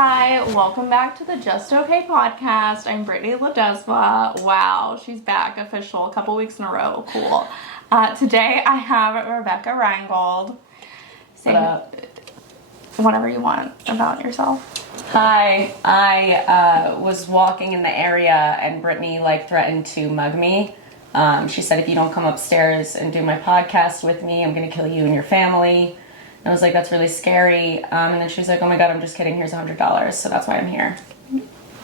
Hi, welcome back to the Just Okay podcast. I'm Brittany Ledesma. Wow, she's back, official, a couple weeks in a row. Cool. Today I have Rebecca Reingold. Say whatever you want about yourself. Hi, I was walking in the area and Brittany threatened to mug me. She said, if you don't come upstairs and do my podcast with me, I'm going to kill you and your family. I was like, that's really scary. And then she was like, oh my God, I'm just kidding. Here's $100. So that's why I'm here.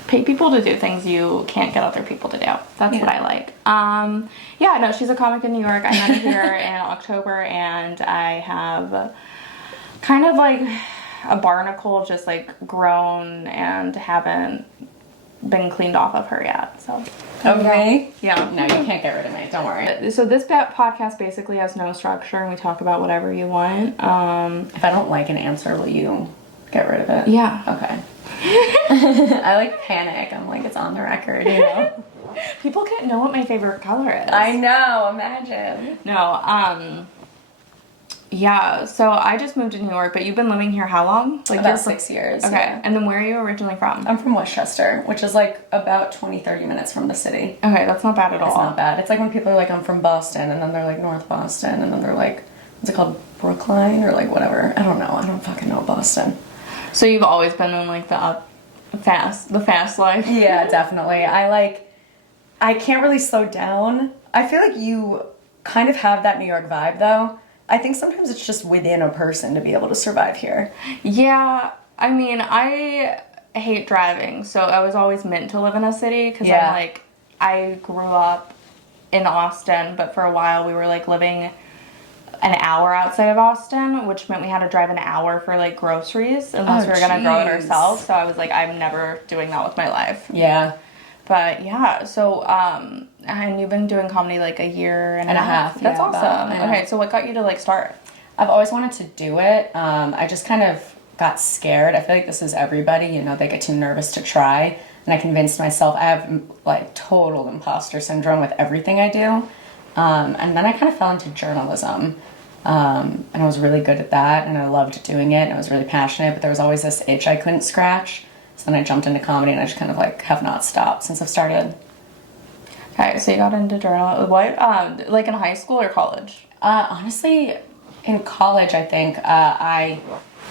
Pay people to do things you can't get other people to do. That's what I like. No, she's a comic in New York. I met her here in October, and I have kind of like a barnacle just grown and haven't been cleaned off of her yet. So okay. Yeah. No, you can't get rid of me. Don't worry. So this podcast basically has no structure, and we talk about whatever you want. If I don't like an answer, will you get rid of it? Yeah. Okay. I panic. I'm like, it's on the record, you know? People can't know what my favorite color is. I know. Imagine. No. Yeah, so I just moved to New York, but you've been living here how long? About 6 years. Okay, yeah. And then where are you originally from? I'm from Westchester, which is about 20-30 minutes from the city. Okay, that's not bad at all. It's not bad. It's like when people are like, I'm from Boston, and then they're like North Boston, and then they're like, what's it called? Brookline? Or whatever. I don't know. I don't fucking know Boston. So you've always been in the fast life? Yeah, definitely. I can't really slow down. I feel like you kind of have that New York vibe, though. I think sometimes it's just within a person to be able to survive here. Yeah, I mean, I hate driving, so I was always meant to live in a city, because I grew up in Austin, but for a while we were living an hour outside of Austin, which meant we had to drive an hour for groceries unless we were going to grow it ourselves. So I was like, I'm never doing that with my life. Yeah. But yeah, so and you've been doing comedy a year and a half. That's awesome. Okay, so what got you to start? I've always wanted to do it. I just kind of got scared. I feel like this is everybody, they get too nervous to try. And I convinced myself I have total imposter syndrome with everything I do. And then I kind of fell into journalism. And I was really good at that, and I loved doing it, and I was really passionate, but there was always this itch I couldn't scratch. So then I jumped into comedy, and I just kind of have not stopped since I've started. Okay, so you got into journalism. What, in high school or college? Honestly, in college, I think, I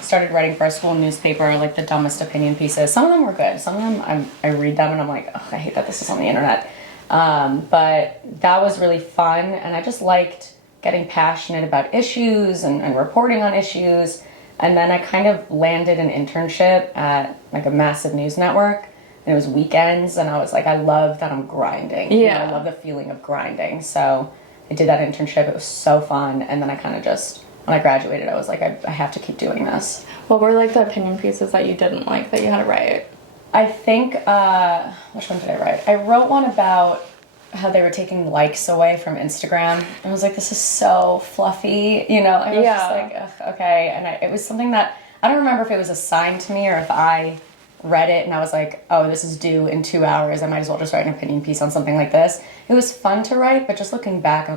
started writing for a school newspaper, the dumbest opinion pieces. Some of them were good. Some of them, I read them, and I'm like, oh, I hate that this is on the internet. But that was really fun, and I just liked getting passionate about issues and reporting on issues. And then I kind of landed an internship at a massive news network, and it was weekends, and I was like, I love that I'm grinding. Yeah. I love the feeling of grinding. So I did that internship. It was so fun. And then I kind of just, when I graduated, I was like, I have to keep doing this. What were the opinion pieces that you didn't like that you had to write? I think, which one did I write? I wrote one about how they were taking likes away from Instagram. And I was like, this is so fluffy, I was just like, ugh, okay. And it was something that, I don't remember if it was assigned to me or if I read it and I was like, oh, this is due in 2 hours. I might as well just write an opinion piece on something like this. It was fun to write, but just looking back,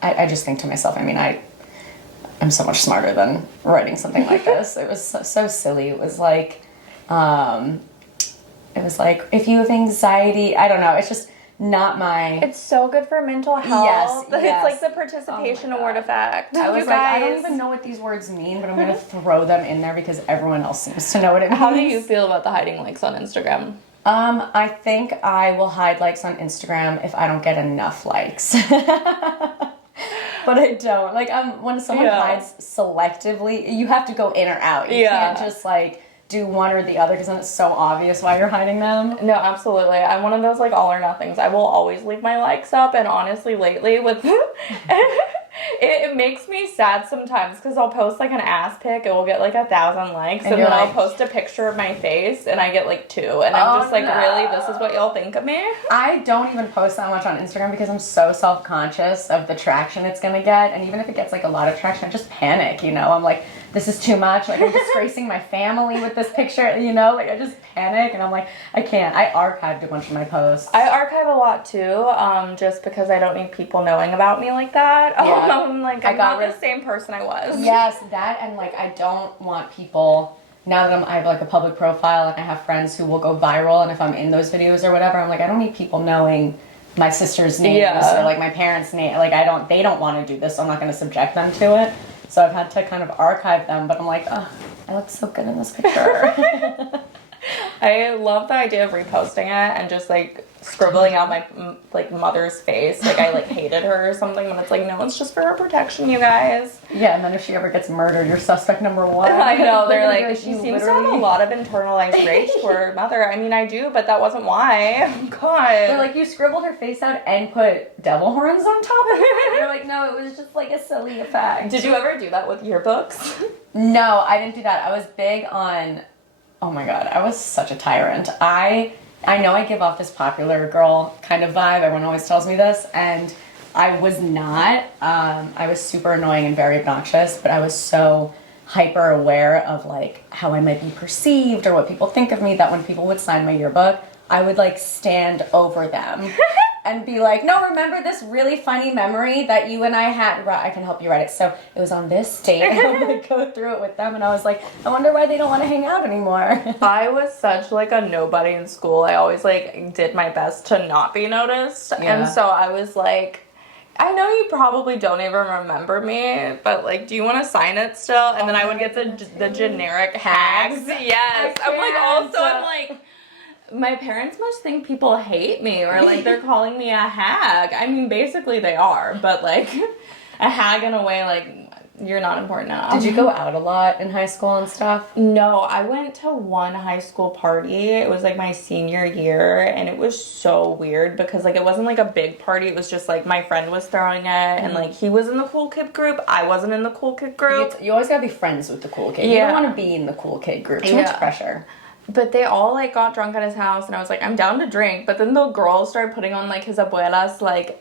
I just think to myself, I mean, I'm so much smarter than writing something like this. It was so silly. It was if you have anxiety, I don't know. It's just not my... It's so good for mental health. Yes. It's the participation award effect. I was I don't even know what these words mean, but I'm going to throw them in there because everyone else seems to know what it means. How do you feel about the hiding likes on Instagram? I think I will hide likes on Instagram if I don't get enough likes. But I don't. When someone hides selectively, you have to go in or out. You can't just do one or the other because then it's so obvious why you're hiding them. No, absolutely. I'm one of those all or nothings. I will always leave my likes up, and honestly lately with it makes me sad sometimes because I'll post an ass pic, it will get 1,000 likes, and then I'll post a picture of my face and I get 2, and I'm just really, this is what y'all think of me? I don't even post that much on Instagram because I'm so self-conscious of the traction it's gonna get, and even if it gets a lot of traction, I just panic, I'm like, this is too much, I'm disgracing my family with this picture, I just panic, and I'm like, I can't. I archived a bunch of my posts. I archive a lot too, just because I don't need people knowing about me like that. Yeah. I'm not the same person I was. Yes, that, and I don't want people now that I have like a public profile and I have friends who will go viral, and if I'm in those videos or whatever, I'm like, I don't need people knowing my sister's names or like my parents' name. Like they don't want to do this, so I'm not going to subject them to it. So I've had to kind of archive them, but I'm like, oh, I look so good in this picture. I love the idea of reposting it and just like scribbling out my like mother's face, like I like hated her or something, but it's like, no, it's just for her protection, you guys. Yeah, and then if she ever gets murdered, you're suspect number one. I know, they're like, she seems to have a lot of internalized rage toward her mother. I mean, I do, but that wasn't why. God. They're like, you scribbled her face out and put devil horns on top of it? You're like, no, it was just like a silly effect. Did you ever do that with yearbooks? No, I didn't do that. I was big on, oh my god, I was such a tyrant. I know I give off this popular girl kind of vibe. Everyone always tells me this, and I was not. I was super annoying and very obnoxious, but I was so hyper aware of like how I might be perceived or what people think of me that when people would sign my yearbook, I would like stand over them and be like, no, remember this really funny memory that you and I had? I can help you write it. So it was on this date, and I would like, go through it with them, and I was like, I wonder why they don't want to hang out anymore. I was such like a nobody in school. I always like did my best to not be noticed. And so I was like, I know you probably don't even remember me, but like, do you want to sign it still? And then I would get the generic hags. Yes. I'm like, my parents must think people hate me, or like they're calling me a hag. I mean, basically they are, but like a hag in a way like you're not important enough. Did you go out a lot in high school and stuff? No, I went to one high school party. It was like my senior year, and it was so weird because like it wasn't like a big party. It was just like my friend was throwing it, and like he was in the cool kid group. I wasn't in the cool kid group. You always gotta be friends with the cool kid. You don't want to be in the cool kid group. Too much pressure. But they all like got drunk at his house, and I was like, I'm down to drink. But then the girls started putting on like his abuela's like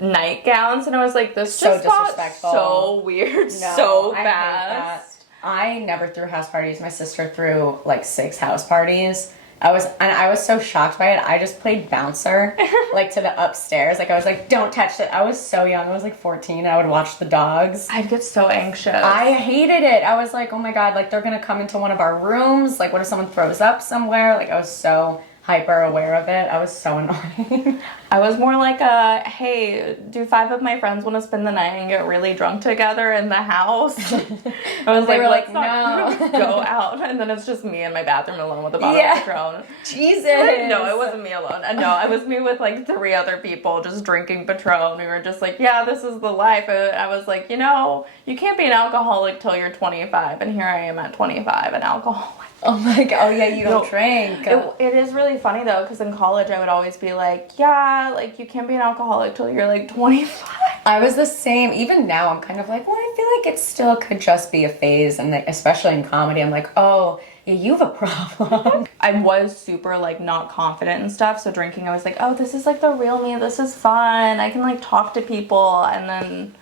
nightgowns, and I was like, this just got so weird so fast. I never threw house parties. My sister threw like 6 house parties. I was so shocked by it. I just played bouncer like to the upstairs. Like I was like, don't touch it. I was so young. I was like 14. I would watch the dogs. I'd get so anxious. I hated it. I was like, oh my god, like they're gonna come into one of our rooms. Like what if someone throws up somewhere? Like I was so hyper aware of it. I was so annoying. I was more like hey, do 5 of my friends want to spend the night and get really drunk together in the house? I was like, let's not go out. And then it's just me in my bathroom alone with a bottle of Patron. Jesus. No, it wasn't me alone. No, it was me with like 3 other people just drinking Patron. We were just like, yeah, this is the life. I was like, you know, you can't be an alcoholic till you're 25. And here I am at 25, an alcoholic. Oh my god, oh yeah, you don't drink. It is really funny though, because in college I would always be like, yeah, like you can't be an alcoholic till you're like 25. I was the same. Even now I'm kind of like, well, I feel like it still could just be a phase, and like, especially in comedy, I'm like, oh, yeah, you have a problem. I was super like not confident and stuff, so drinking I was like, oh, this is like the real me, this is fun, I can like talk to people. And then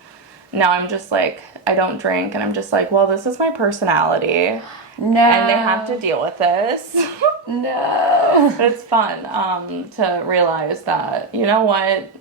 now I'm just like, I don't drink, and I'm just like, well, this is my personality. No. And they have to deal with this. No. But it's fun to realize that, you know what,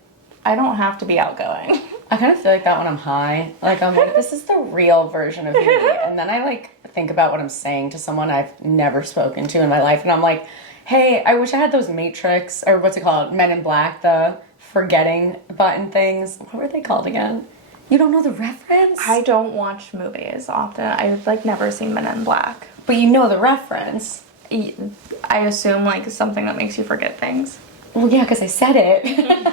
I don't have to be outgoing. I kind of feel like that when I'm high. Like, I'm like, this is the real version of me. And then I, like, think about what I'm saying to someone I've never spoken to in my life. And I'm like, hey, I wish I had those Matrix, or what's it called? Men in Black, the forgetting button things. What were they called again? You don't know the reference? I don't watch movies often. I've, like, never seen Men in Black. But you know the reference. I assume, like, something that makes you forget things. Well, yeah, because I said it.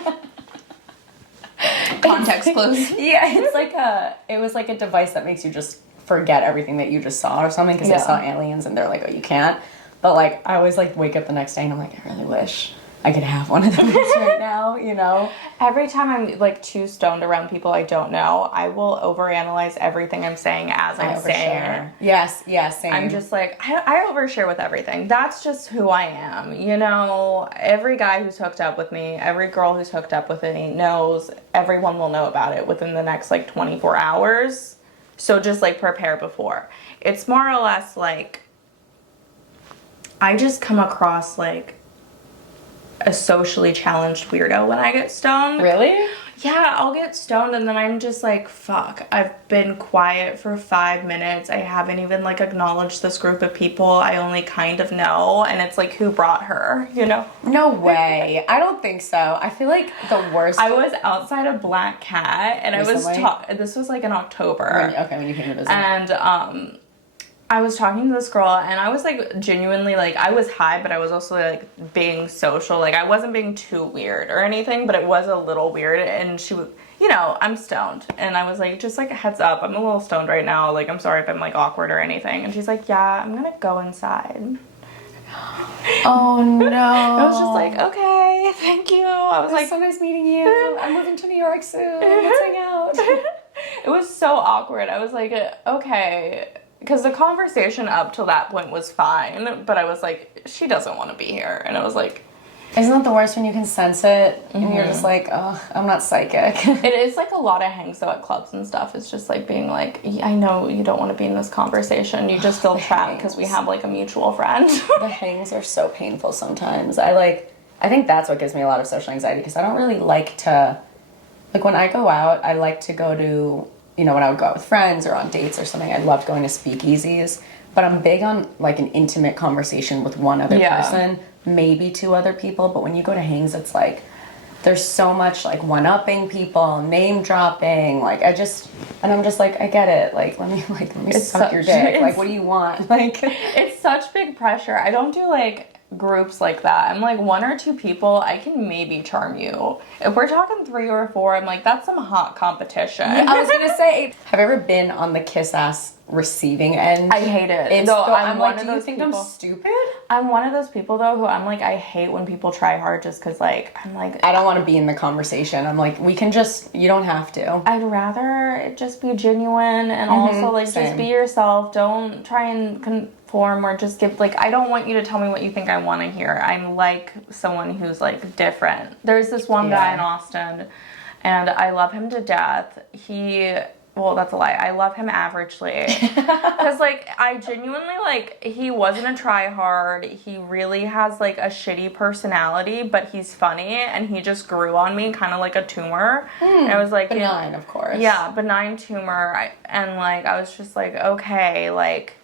Context clues. Yeah, it was like a device that makes you just forget everything that you just saw or something, because I saw aliens and they're like, oh, you can't. But, like, I always, like, wake up the next day and I'm like, I really wish I could have one of those right now, you know? Every time I'm, like, too stoned around people I don't know, I will overanalyze everything I'm saying as I'm saying it. Yes, same. I'm just like, I overshare with everything. That's just who I am, you know? Every guy who's hooked up with me, every girl who's hooked up with me knows, everyone will know about it within the next, like, 24 hours. So just, like, prepare before. It's more or less, like, I just come across, like, a socially challenged weirdo when I get stoned. Really? Yeah, I'll get stoned and then I'm just like, fuck, I've been quiet for 5 minutes. I haven't even like acknowledged this group of people I only kind of know. And it's like, who brought her, you know? No way. I don't think so. I feel like the worst. I was outside a Black Cat and Recently? this was like in October. When you came to visit. And I was talking to this girl and I was like genuinely like, I was high, but I was also like being social. Like I wasn't being too weird or anything, but it was a little weird. And she was, you know, I'm stoned. And I was like, just like heads up, I'm a little stoned right now. Like, I'm sorry if I'm like awkward or anything. And she's like, yeah, I'm gonna go inside. Oh no. I was just like, okay, thank you. I was like, so nice meeting you. I'm moving to New York soon. Let's hang out. It was so awkward. I was like, okay. Because the conversation up till that point was fine, but I was like, she doesn't want to be here. And I was like... Isn't that the worst when you can sense it? And you're just like, oh, I'm not psychic. It is like a lot of hangs though at clubs and stuff. It's just like being like, I know you don't want to be in this conversation. You just feel trapped because we have like a mutual friend. The hangs are so painful sometimes. I think that's what gives me a lot of social anxiety because I don't really like to... Like when I go out, I like to go to... You know, when I would go out with friends or on dates or something, I loved going to speakeasies. But I'm big on, like, an intimate conversation with one other person, maybe 2 other people. But when you go to hangs, it's like, there's so much, like, one-upping people, name-dropping. Like, and I'm just like, I get it. Like, let me suck your dick. Like, what do you want? Like, it's such big pressure. I don't do, like... groups like that. I'm like 1 or 2 people, I can maybe charm you. If we're talking 3 or 4, I'm like, that's some hot competition. I was gonna say, have you ever been on the kiss ass receiving end? I hate it. I'm like, do you think I'm stupid? I'm one of those people though who I'm like, I hate when people try hard just because like, I'm like, I don't want to be in the conversation. I'm like, you don't have to. I'd rather it just be genuine and also like just be yourself. Don't try and conform or just give, like, I don't want you to tell me what you think I want to hear. I'm like someone who's like different. There's this one guy in Austin and I love him to death. Well, that's a lie. I love him averagely. Because, like, I genuinely, like, he wasn't a try-hard. He really has, like, a shitty personality, but he's funny, and he just grew on me kind of like a tumor. And I was like... Benign, of course. Yeah, benign tumor. And, like, I was just like, okay, like,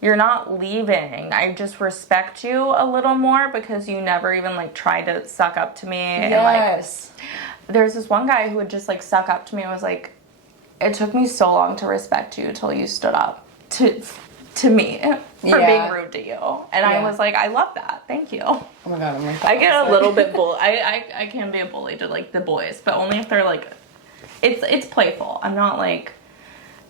you're not leaving. I just respect you a little more because you never even, like, tried to suck up to me. Yes. And, like, there's this one guy who would just, like, suck up to me. I was like... It took me so long to respect you till you stood up to me for being rude to you. And I was like, I love that. Thank you. Oh my God, I'm like... I get a little bit I can be a bully to, like, the boys, but only if they're, like... It's playful. I'm not, like,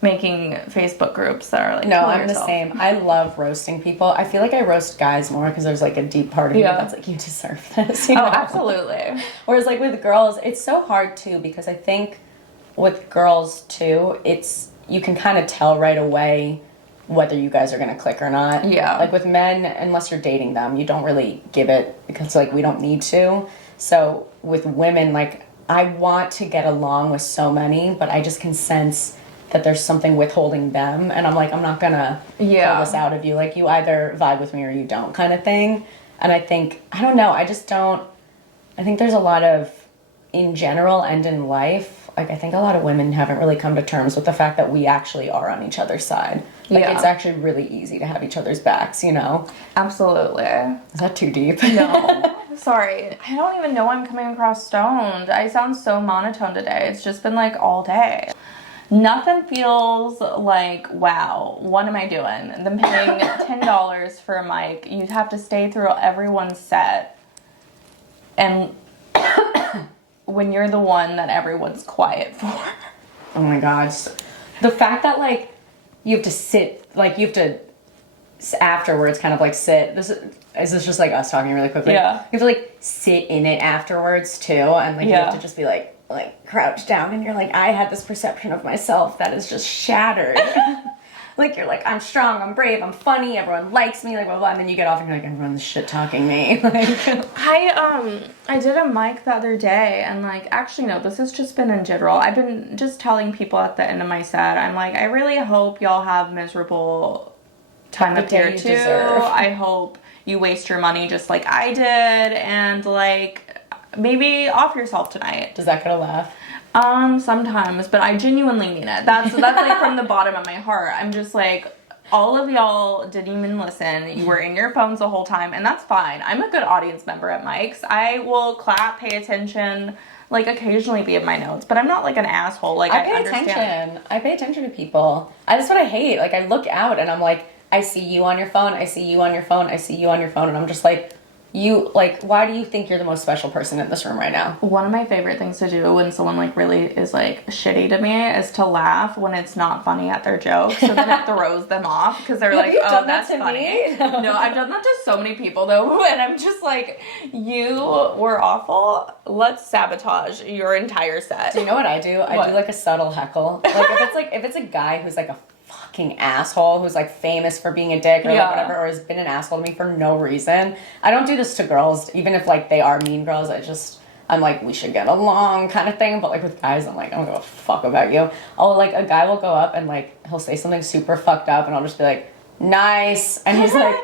making Facebook groups that are, like... No, I'm the same. I love roasting people. I feel like I roast guys more because there's, like, a deep part of me that's like, you deserve this. You know? Absolutely. Whereas, like, with girls, it's so hard, too, because I think... With girls too, you can kind of tell right away whether you guys are gonna click or not. Yeah. Like with men, unless you're dating them, you don't really give it because like we don't need to. So with women, like I want to get along with so many, but I just can sense that there's something withholding them, and I'm like, I'm not gonna pull this out of you. Like you either vibe with me or you don't, kind of thing. And I think I don't know. I just don't. I think there's a lot of in general and in life. Like, I think a lot of women haven't really come to terms with the fact that we actually are on each other's side. Like, it's actually really easy to have each other's backs, you know? Absolutely. Is that too deep? No. Sorry. I don't even know I'm coming across stoned. I sound so monotone today. It's just been, like, all day. Nothing feels like, wow, what am I doing? Them paying $10 for a mic. You have to stay through everyone's set. And... when you're the one that everyone's quiet for. Oh my gosh. The fact that, like, you have to sit, like, you have to afterwards kind of, like, sit. Is this just, like, us talking really quickly? Yeah. You have to, like, sit in it afterwards, too. And, like, you have to just be, like, crouched down. And you're like, I had this perception of myself that is just shattered. Like, you're like, I'm strong, I'm brave, I'm funny, everyone likes me, like, blah, blah, and then you get off and you're like, everyone's shit-talking me. Like, I did a mic the other day, and, like, actually, no, this has just been in general. I've been just telling people at the end of my set, I'm like, I really hope y'all have miserable time up here, too. I hope you waste your money just like I did, and, like, maybe off yourself tonight. Does that get a laugh? Sometimes, but I genuinely mean it. That's like from the bottom of my heart. I'm just like, all of y'all didn't even listen. You were in your phones the whole time, and that's fine. I'm a good audience member at mics. I will clap, pay attention, like occasionally be in my notes, but I'm not like an asshole. Like I pay attention. I pay attention to people. That's what I hate. Like I look out and I'm like, I see you on your phone. I see you on your phone. I see you on your phone, and I'm just like, you, like, why do you think you're the most special person in this room right now? One of my favorite things to do when someone like really is like shitty to me is to laugh when it's not funny at their joke, so then it throws them off because they're like, oh, that's funny. No, I've done that to so many people though, and I'm just like, you were awful. Let's sabotage your entire set. Do you know what I do? I do like a subtle heckle. Like if it's a guy who's like a fucking asshole who's like famous for being a dick or like whatever, or has been an asshole to me for no reason. I don't do this to girls, even if like they are mean girls. I'm like, we should get along kind of thing. But like with guys, I'm like, I don't give a fuck about you. A guy will go up and like he'll say something super fucked up, and I'll just be like, nice, and he's like.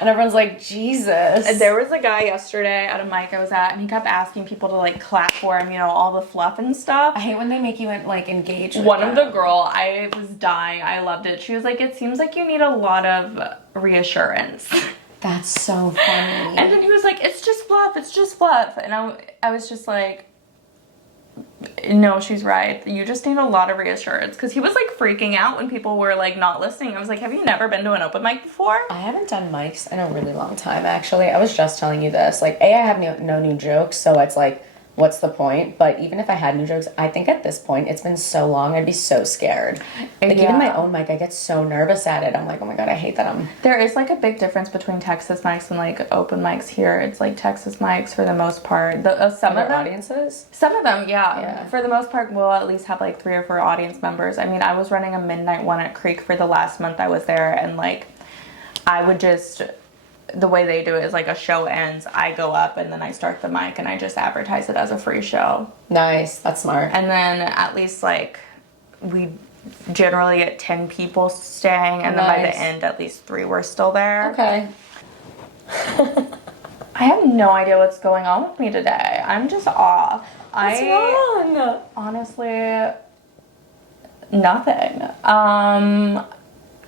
And everyone's like, Jesus. There was a guy yesterday at a mic I was at, and he kept asking people to like clap for him, you know, all the fluff and stuff. I hate when they make you like engage with One of the girl, I was dying. I loved it. She was like, it seems like you need a lot of reassurance. That's so funny. And then he was like, it's just fluff. It's just fluff. And I was just like, no, she's right. You just need a lot of reassurance. Because he was like freaking out when people were like not listening. I was like, have you never been to an open mic before? I haven't done mics in a really long time, actually. I was just telling you this. Like, I have no new jokes, so it's like, what's the point? But even if I had new jokes, I think at this point, it's been so long, I'd be so scared. Like, even my own mic, I get so nervous at it. I'm like, oh my God, I hate that There is, like, a big difference between Texas mics and, like, open mics here. It's, like, Texas mics, for the most part. Some of them... audiences? Some of them, yeah. For the most part, we'll at least have, like, 3 or 4 audience members. I mean, I was running a midnight one at Creek for the last month I was there, and, like, I would just... The way they do it is like a show ends, I go up, and then I start the mic, and I just advertise it as a free show. Nice, that's smart. And then at least like we generally get 10 people staying, and then by the end at least 3 were still there. Okay. I have no idea what's going on with me today. I'm just off. What's wrong? Honestly, nothing.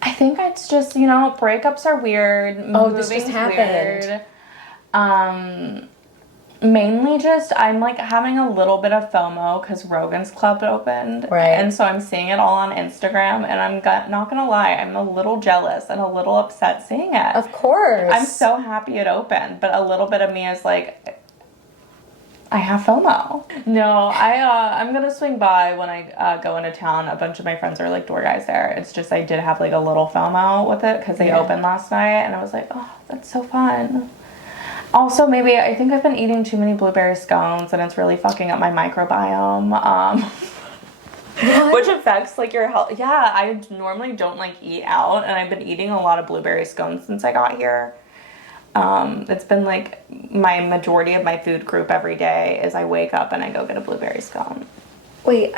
I think it's just, you know, breakups are weird. Oh, this just happened. Weird. Mainly just, I'm like having a little bit of FOMO because Rogan's Club opened. Right. And so I'm seeing it all on Instagram, and I'm not gonna lie, I'm a little jealous and a little upset seeing it. Of course. I'm so happy it opened, but a little bit of me is like, I have FOMO. No, I'm gonna swing by when I go into town. A bunch of my friends are like door guys there. It's just I did have like a little FOMO with it because they opened last night, and I was like, oh, that's so fun. Also, maybe I think I've been eating too many blueberry scones, and it's really fucking up my microbiome. Which affects like your health. Yeah, I normally don't like eat out, and I've been eating a lot of blueberry scones since I got here. It's been like my majority of my food group every day is I wake up and I go get a blueberry scone. Wait,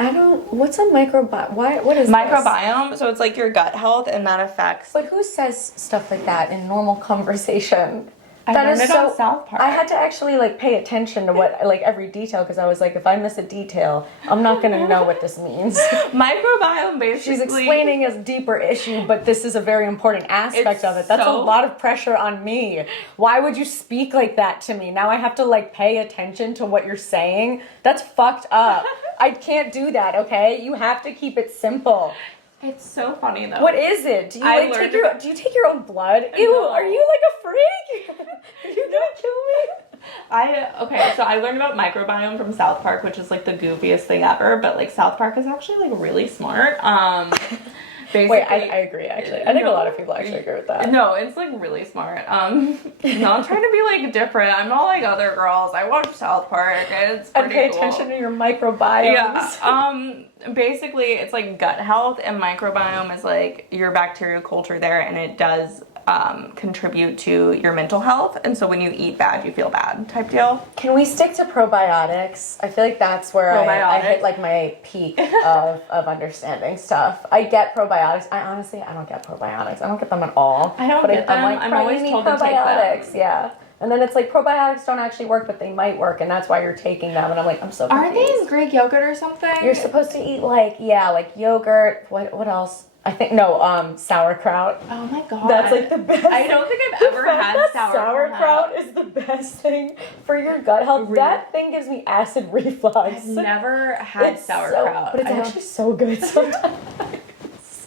what's a microbiome? What is microbiome? This? So it's like your gut health, and that affects. But who says stuff like that in normal conversation? I learned it on South Park. I had to actually like pay attention to what like every detail, because I was like, if I miss a detail, I'm not gonna know what this means. Microbiome basically. She's explaining a deeper issue, but this is a very important aspect of it. That's a lot of pressure on me. Why would you speak like that to me? Now I have to like pay attention to what you're saying. That's fucked up. I can't do that, okay? You have to keep it simple. It's so funny though. What is it? Do you take your own blood? Ew, No. are you like a freak? Are you gonna kill me? So I learned about microbiome from South Park, which is like the goofiest thing ever, but like South Park is actually like really smart. Basically, wait, I agree actually. I think a lot of people actually agree with that. No, it's like really smart. Not trying to be like different. I'm not like other girls. I watch South Park. It's pretty pay cool. attention to your microbiomes. Yeah. Basically it's like gut health, and microbiome is like your bacterial culture there, and it does contribute to your mental health, and so when you eat bad you feel bad type deal. Can we stick to probiotics? I feel like that's where I hit like my peak of understanding stuff. I get probiotics. I don't get probiotics. I don't get them at all. I don't get them. I'm always told to take them. Yeah. And then it's like probiotics don't actually work, but they might work, and that's why you're taking them. And I'm like, I'm so confused. Aren't they in Greek yogurt or something? You're supposed to eat like yogurt. What else? I think sauerkraut. Oh my god. That's like the best. I don't think I've ever had sauerkraut is the best thing for your gut health. Really? That thing gives me acid reflux. I've never had sauerkraut. But it's actually so good sometimes.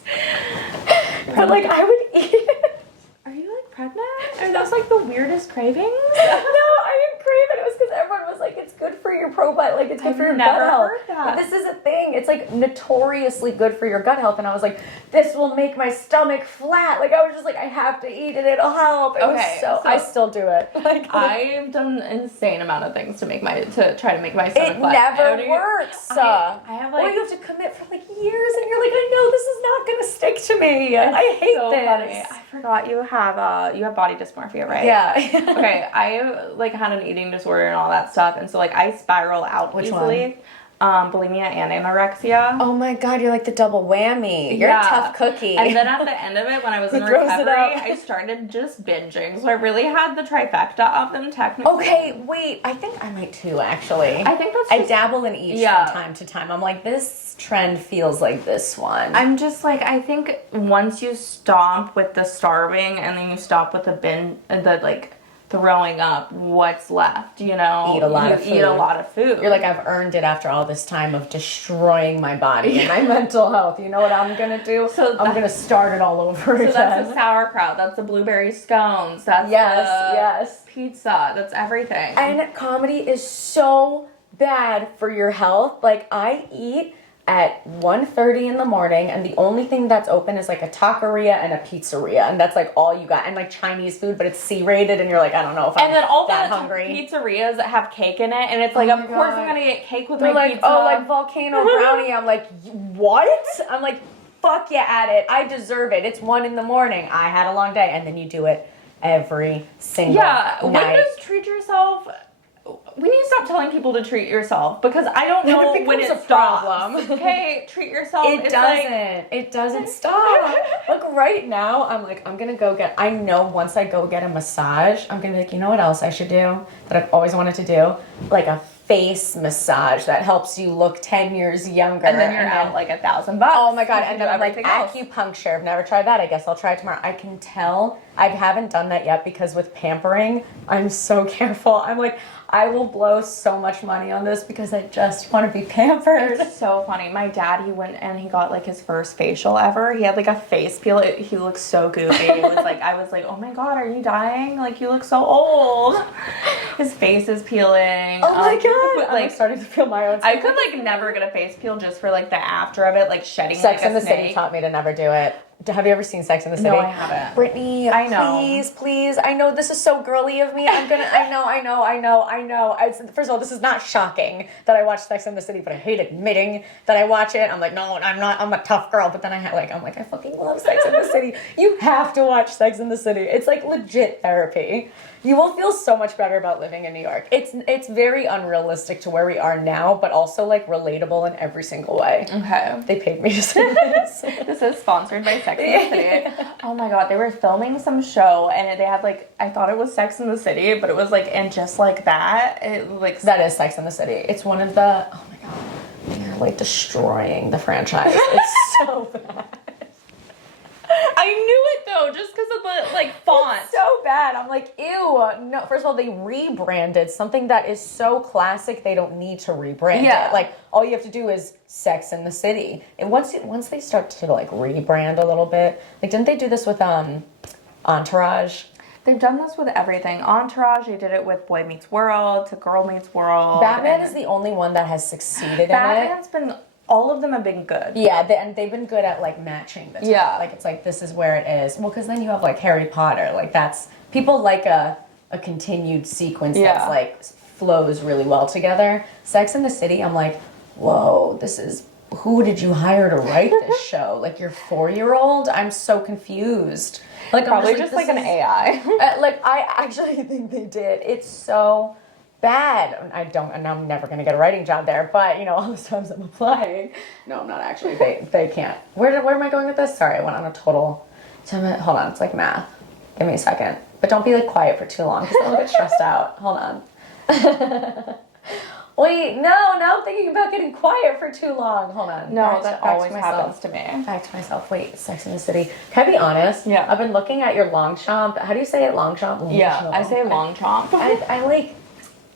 But like I would eat it. Are you like pregnant? Are those like the weirdest cravings? No, I didn't crave it. It was because everyone was like, it's good for your probiotic, like it's good for your gut health. Heard that. But this is a thing. It's like notoriously good for your gut health. And I was like, this will make my stomach flat. Like I was just like, I have to eat it. It'll help. So I still do it. Like I've done an insane amount of things to try to make my stomach flat. It never works. I have like, or you have to commit for like years, and you're like, I know this is not gonna stick to me. I hate this. Funny. I forgot you have body dysmorphia, right? Yeah. Okay, I like had an eating disorder and all that stuff, and so like I spiral out easily. Bulimia and anorexia. Oh my god, you're like the double whammy. You're a tough cookie. And then at the end of it, when I was in recovery, I started just binging. So I really had the trifecta of them technically. Okay, wait. I think I might too, actually. I think that's I dabble in each from time to time. I'm like, this trend feels like this one. I'm just like, I think once you stop with the starving and then you stop with the throwing up, what's left, you know? Eat a lot of food. You're like, I've earned it after all this time of destroying my body and my mental health. You know what I'm gonna do? I'm gonna start it all over again. So that's the sauerkraut, that's the blueberry scones, that's yes. pizza, that's everything. And comedy is so bad for your health. Like, I eat at 1:30 in the morning, and the only thing that's open is like a taqueria and a pizzeria, and that's like all you got. And like Chinese food, but it's C-rated, and you're like, I don't know if I'm that hungry. And then all the pizzerias that have cake in it, and it's like, of course I'm gonna get cake with my pizza. Oh, like volcano brownie. I'm like, what? I'm like, fuck yeah, at it. I deserve it. It's 1 in the morning. I had a long day, and then you do it every single night. When does treat yourself? We need to stop telling people to treat yourself, because I don't know when it stops. Okay, treat yourself. It doesn't stop. Look, right now, I'm like, I know once I go get a massage, I'm going to be like, you know what else I should do that I've always wanted to do? Like a face massage that helps you look 10 years younger. And then you're out like $1,000. Oh my God. And then I'm like, acupuncture. I've never tried that. I guess I'll try it tomorrow. I can tell I haven't done that yet, because with pampering, I'm so careful. I'm like, I will blow so much money on this because I just want to be pampered. It's so funny. My dad, he went and he got like his first facial ever. He had like a face peel. He looked so goofy. It was like, I was like, oh my God, are you dying? Like, you look so old. His face is peeling. Oh my God. I'm starting to feel my own. I could like never get a face peel just for like the after of it, like shedding Sex like in the City taught me to never do it. Have you ever seen Sex in the City? No, I haven't. Brittany, I know. Please. I know this is so girly of me. I know. First of all, this is not shocking that I watch Sex in the City, but I hate admitting that I watch it. I'm like, no, I'm not. I'm a tough girl. But then I fucking love Sex in the City. You have to watch Sex in the City. It's like legit therapy. You will feel so much better about living in New York. It's very unrealistic to where we are now, but also like relatable in every single way. Okay. They paid me to say this. This is sponsored by Sex in the City. Oh my God, they were filming some show and they had like, I thought it was Sex in the City, but it was like, and just like that, that is Sex in the City. It's one of the, oh my God, you're like destroying the franchise. It's so bad. I knew it though, just because of the like font. It's so bad. I'm like, ew. No. First of all, they rebranded something that is so classic. They don't need to rebrand it. Like, all you have to do is Sex in the City. And once they start to like rebrand a little bit, like, didn't they do this with Entourage? They've done this with everything. Entourage, they did it with Boy Meets World, to Girl Meets World. Batman is the only one that has succeeded in it. Batman's been. All of them have been good. Yeah, and they've been good at, like, matching the time. Yeah. Like, it's like, this is where it is. Well, because then you have, like, Harry Potter. Like, that's... People like a continued sequence that's, like, flows really well together. Sex in the City, I'm like, whoa, this is... Who did you hire to write this show? Like, your 4-year-old? I'm so confused. Like, probably just like an AI. Like, I actually think they did. It's so... bad. And I'm never going to get a writing job there, but, you know, all those times I'm applying. No, I'm not actually. They can't. Where am I going with this? Sorry, I went on a total... Hold on, it's like math. Give me a second. But don't be like quiet for too long because then I'll get stressed out. Hold on. Wait, no, now I'm thinking about getting quiet for too long. Hold on. No, that always happens to me. Back to myself. Wait, Sex in the City. Can I be honest? Yeah. I've been looking at your Longchamp. How do you say it? Longchamp? Yeah, I say Longchamp.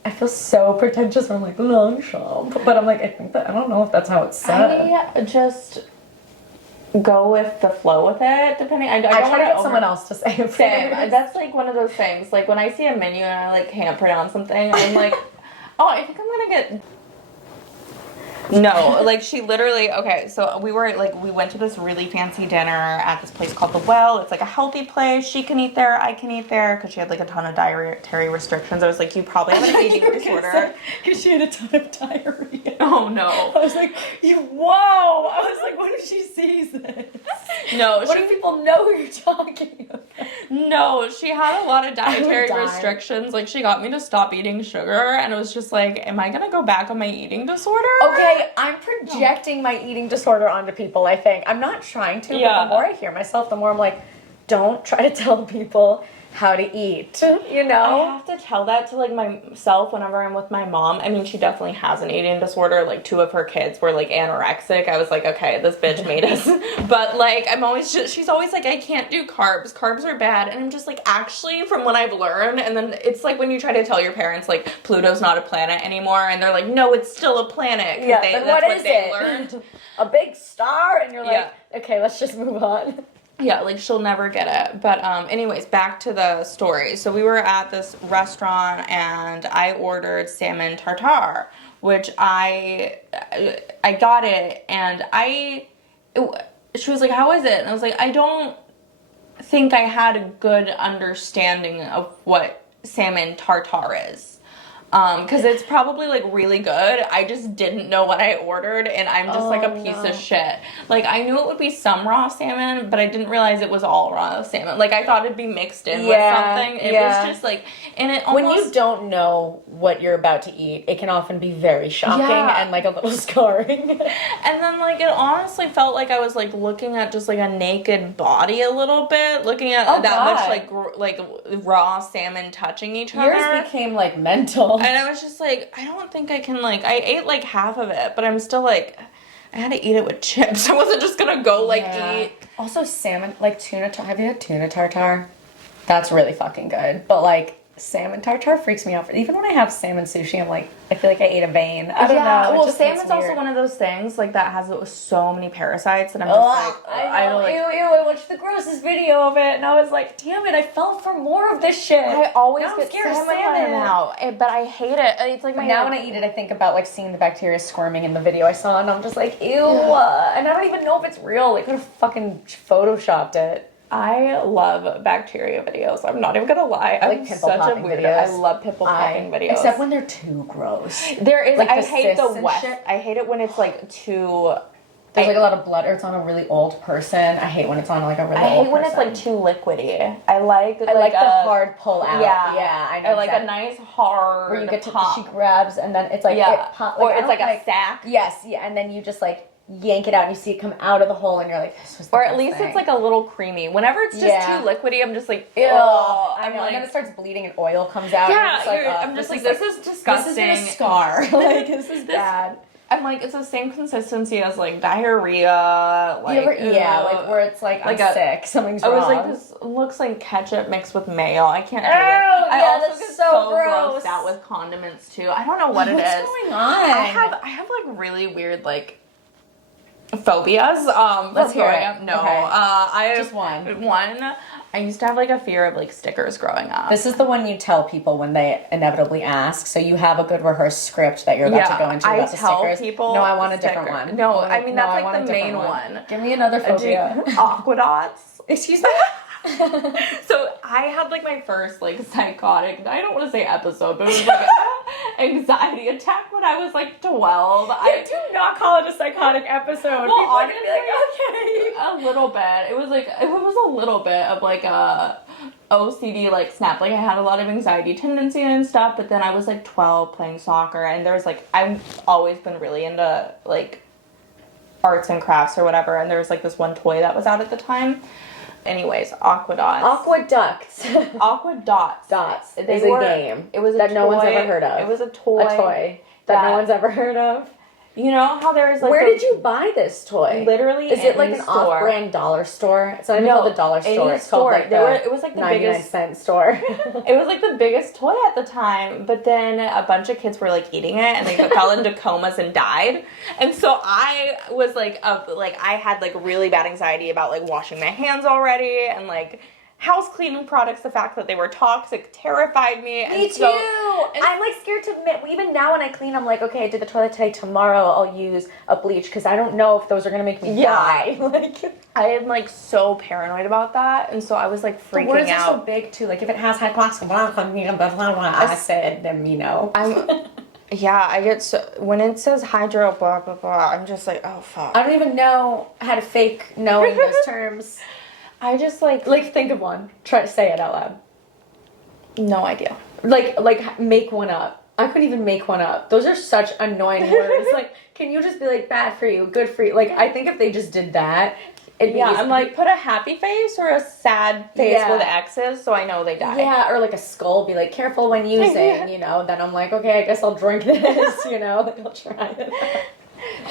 I feel so pretentious when I'm like Longchamp, but I'm like, I don't know if that's how it's said. I just go with the flow with it, depending. I try to get someone else to say it. Same. That's like one of those things. Like when I see a menu and I like can't pronounce something, I'm like, oh, I think I'm gonna get. No, like she literally, okay, so we went to this really fancy dinner at this place called The Well. It's like a healthy place. She can eat there, I can eat there, because she had like a ton of dietary restrictions. I was like, you probably have an eating disorder. Because she had a ton of diarrhea. Oh no. I was like, wow. I was like, what if she sees this? No. What if people know who you're talking about? No, she had a lot of dietary restrictions. Like she got me to stop eating sugar, and it was just like, am I gonna go back on my eating disorder? Okay, I'm projecting my eating disorder onto people, I think. I'm not trying to, but the more I hear myself, the more I'm like, don't try to tell people how to eat, you know? I have to tell that to, like, myself whenever I'm with my mom. I mean, she definitely has an eating disorder. Like, 2 of her kids were, like, anorexic. I was like, okay, this bitch made us. But, like, she's always like, I can't do carbs. Carbs are bad. And I'm just like, actually, from what I've learned, and then it's like when you try to tell your parents, like, Pluto's not a planet anymore, and they're like, no, it's still a planet. Yeah, then what is it? Learned. A big star? And you're like, okay, let's just move on. Yeah, like she'll never get it. But anyways, back to the story. So we were at this restaurant and I ordered salmon tartare, which I got it and she was like, how is it? And I was like, I don't think I had a good understanding of what salmon tartare is. Because it's probably, like, really good. I just didn't know what I ordered, and I'm just, like, a piece of shit. Like, I knew it would be some raw salmon, but I didn't realize it was all raw salmon. Like, I thought it'd be mixed in with something. It was just, like, and it almost... When you don't know what you're about to eat, it can often be very shocking and, like, a little scarring. And then, like, it honestly felt like I was, like, looking at just, like, a naked body a little bit. Looking at much, like, raw salmon touching each other. Yours became, like, mental. And I was just like, I don't think I can, like, I ate, like, half of it, but I'm still, like, I had to eat it with chips. I wasn't just gonna go, like, eat. Also, salmon, like, tuna tartare. Have you had tuna tartare? That's really fucking good. But, like, salmon tartare freaks me out. Even when I have salmon sushi, I'm like, I feel like I ate a vein. I don't know. Well, salmon's also one of those things, like, that has so many parasites, and I'm just like, I know, I watched the grossest video of it, and I was like, damn it, I fell for more of this shit. I always now get salmon now, but I hate it. It's like now when I eat it, I think about, like, seeing the bacteria squirming in the video I saw, and I'm just like, ew, and I don't even know if it's real. They could have fucking photoshopped it. I love bacteria videos. I'm not even gonna lie. I like I'm pimple such a popping weirdo. videos. I love pimple popping videos. Except when they're too gross. There is. Like I hate the wet. shit. I hate it when it's like too. There's like a lot of blood, or it's on a really old person. I hate when it's on like a really old person. I hate when it's like too liquidy. I like the hard pull out. Yeah, I know. Or like a nice hard where you get pop. She grabs and then it's like it pop, or it's like a sack. Yes, and then you just like yank it out and you see it come out of the hole and you're like, this was the Or best at least thing. It's like a little creamy. Whenever it's just too liquidy, I'm just like, ew. I know, and then it starts bleeding and oil comes out. Yeah, and I'm just like, this is disgusting. This is a scar. Like, this is bad. I'm like, it's the same consistency as like diarrhea. Like, like where it's like I'm sick. Something's wrong. I was like, this looks like ketchup mixed with mayo. I can't do it. I also get so grossed out with condiments too. I don't know what it is. What's going on? I have like really weird like phobias. Let's hear it. No, okay. I just one. One. I used to have like a fear of like stickers growing up. This is the one you tell people when they inevitably ask, so you have a good rehearsed script that you're about to go into about the stickers. People. No, I want a different one. No, I mean that's like the main one. Give me another phobia. Aquadots. Excuse me. So I had like my first like psychotic, I don't want to say episode, but it was like anxiety attack when I was like 12. I do not call it a psychotic episode. Well, people are honestly, gonna be like, okay. A little bit. It was a little bit of like a OCD like snap. Like I had a lot of anxiety tendency and stuff, but then I was like 12 playing soccer, and there's like I've always been really into like arts and crafts or whatever, and there was like this one toy that was out at the time. Anyways, Aquadots. Aqueducts. Aquadots. Dots. They Is were, a game. It was a that toy. no one's ever heard of. It was a toy. A toy that no one's ever heard of. You know how there is like Where did you buy this toy? Literally, is it like any an store. off-brand dollar store? It's not even called the dollar store. It's called like it was like the 99-cent store. It was like the biggest toy at the time, but then a bunch of kids were like eating it and they fell into comas and died. And so I was like I had like really bad anxiety about like washing my hands already, and like house cleaning products, the fact that they were toxic terrified me. Me too. I'm like scared to admit, even now when I clean, I'm like, okay, I did the toilet today. Tomorrow I'll use a bleach because I don't know if those are gonna make me die. Like, I am like so paranoid about that, and so I was like freaking out. The words are so big too. Like if it has I said them, you know. Yeah, I get so when it says hydro blah blah blah, I'm just like, oh fuck. I don't even know how to fake knowing those terms. I just like think of one. Try to say it out loud. No idea. Like make one up. I couldn't even make one up. Those are such annoying words. Like, can you just be like bad for you, good for you? Like, I think if they just did that, it'd be easy. I'm like, put a happy face or a sad face with X's so I know they died. Yeah, or like a skull, be like, careful when using, you know. Then I'm like, okay, I guess I'll drink this, you know. Like, I'll try it.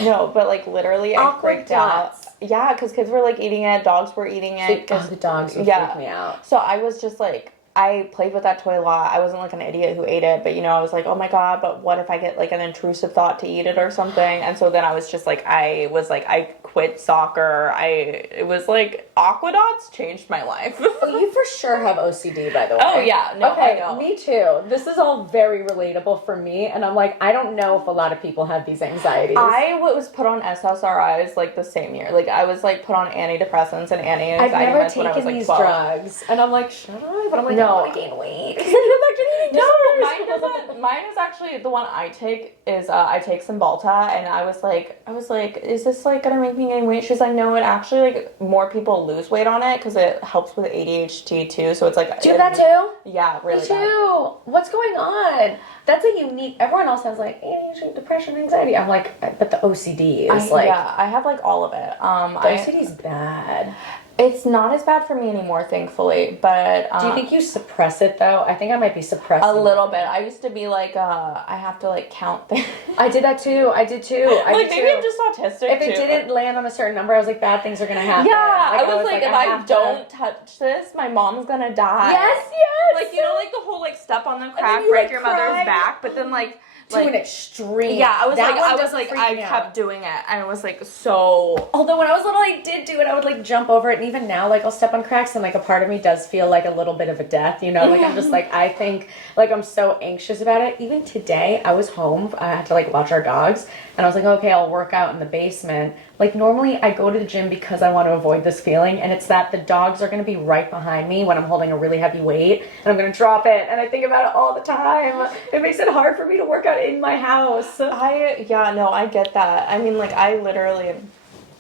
No, but like literally I freaked out. Yeah, because kids were like eating it, dogs were eating it. The dogs would freak me out. So I was just like, I played with that toy a lot. I wasn't like an idiot who ate it, but you know, I was like, oh my god, but what if I get like an intrusive thought to eat it or something? And so then I was just like, I quit soccer. It was like Aquadots changed my life. Oh, you for sure have OCD, by the way. Oh yeah, no, okay, I know. Me too. This is all very relatable for me, and I'm like, I don't know if a lot of people have these anxieties. I was put on SSRIs like the same year. Like I was like put on antidepressants and anti-anxiety I've never meds when I was taken like these 12. drugs, and I'm like, should I? But I'm like, no. I want to gain weight. No, mine is actually the one I take is I take Cymbalta, and I was like, is this like gonna make me gain weight? She's like, no, it actually like more people lose weight on it because it helps with ADHD too. So it's like, do you have that too? Yeah, really. Me too. Bad. What's going on? That's a unique. Everyone else has like ADHD, depression, anxiety. I'm like, but the OCD is I have like all of it. The OCD is bad. It's not as bad for me anymore, thankfully, but... do you think you suppress it, though? I think I might be suppressing a little bit. I used to be like, I have to, like, count things. I did that, too. I did, too. Maybe I'm just autistic, If it didn't land on a certain number, I was like, bad things are going to happen. Yeah, I was like, if I don't touch this, my mom's going to die. Yes! Like, you know, like, the whole, like, step on the crack, break your mother's back, but then, like... to an extreme. Yeah, I kept doing it, and it was like so. Although when I was little, I did do it. I would like jump over it, and even now, like I'll step on cracks, and like a part of me does feel like a little bit of a death. You know, like I'm just like I think like I'm so anxious about it. Even today, I was home. I had to like watch our dogs, and I was like, okay, I'll work out in the basement. Like normally, I go to the gym because I want to avoid this feeling, and it's that the dogs are going to be right behind me when I'm holding a really heavy weight, and I'm going to drop it, and I think about it all the time. It makes it hard for me to work out in my house. I get that. I mean, like, I literally,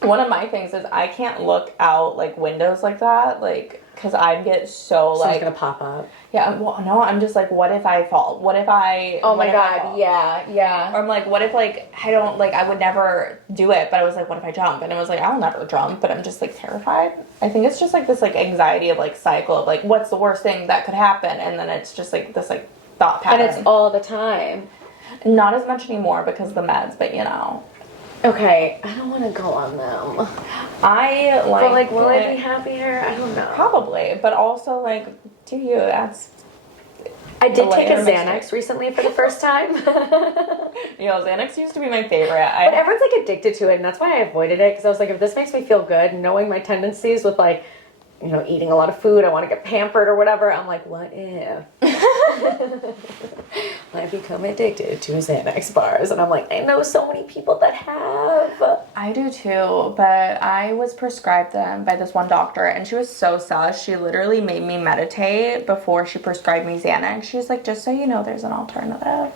one of my things is I can't look out, like, windows like that, like, because I get so, like... it's going to pop up. Yeah, well, no, I'm just like, what if I fall? What if I... Oh, my God, yeah. Or I'm like, what if, like, I don't, like, I would never do it, but I was like, what if I jump? And I was like, I'll never jump, but I'm just, like, terrified. I think it's just, like, this, like, anxiety of, like, cycle of, like, what's the worst thing that could happen? And then it's just, like, this, like, thought pattern. And it's all the time. Not as much anymore because of the meds, but, you know... Okay, I don't want to go on them. But like, will I be happier? I don't know. Probably, but also like, do you? That's. I did take a Xanax recently for the first time. Xanax used to be my favorite. But everyone's like addicted to it, and that's why I avoided it because I was like, if this makes me feel good, knowing my tendencies with like, you know, eating a lot of food, I want to get pampered or whatever. I'm like, what if? I become addicted to Xanax bars, and I'm like, I know so many people that have. I do too, but I was prescribed them by this one doctor, and she was so sus. She literally made me meditate before she prescribed me Xanax. She was like, just so you know, there's an alternative.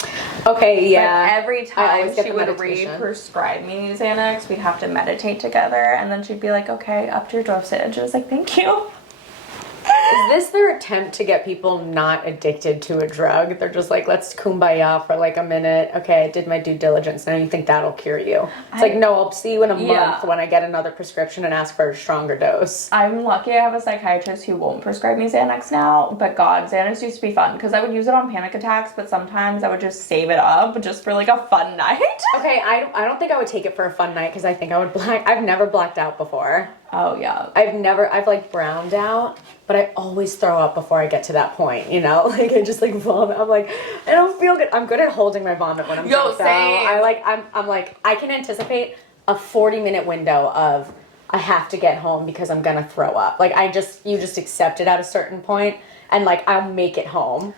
Okay, yeah. Like every time she would re-prescribe me Xanax, we'd have to meditate together, and then she'd be like, okay, up to your dosage. I was like, thank you. Is this their attempt to get people not addicted to a drug? They're just like, let's kumbaya for like a minute. Okay, I did my due diligence. Now you think that'll cure you. It's like, no, I'll see you in a month when I get another prescription and ask for a stronger dose. I'm lucky I have a psychiatrist who won't prescribe me Xanax now, but God, Xanax used to be fun because I would use it on panic attacks, but sometimes I would just save it up just for like a fun night. Okay, I don't think I would take it for a fun night because I think I would I've never blacked out before. Oh, yeah. I've like browned out, but I always throw up before I get to that point, you know? Like, I just like vomit. I'm like, I don't feel good. I'm good at holding my vomit when I'm drunk, though. Same. I'm like, I can anticipate a 40-minute window of I have to get home because I'm gonna throw up. Like, you just accept it at a certain point, and like, I'll make it home.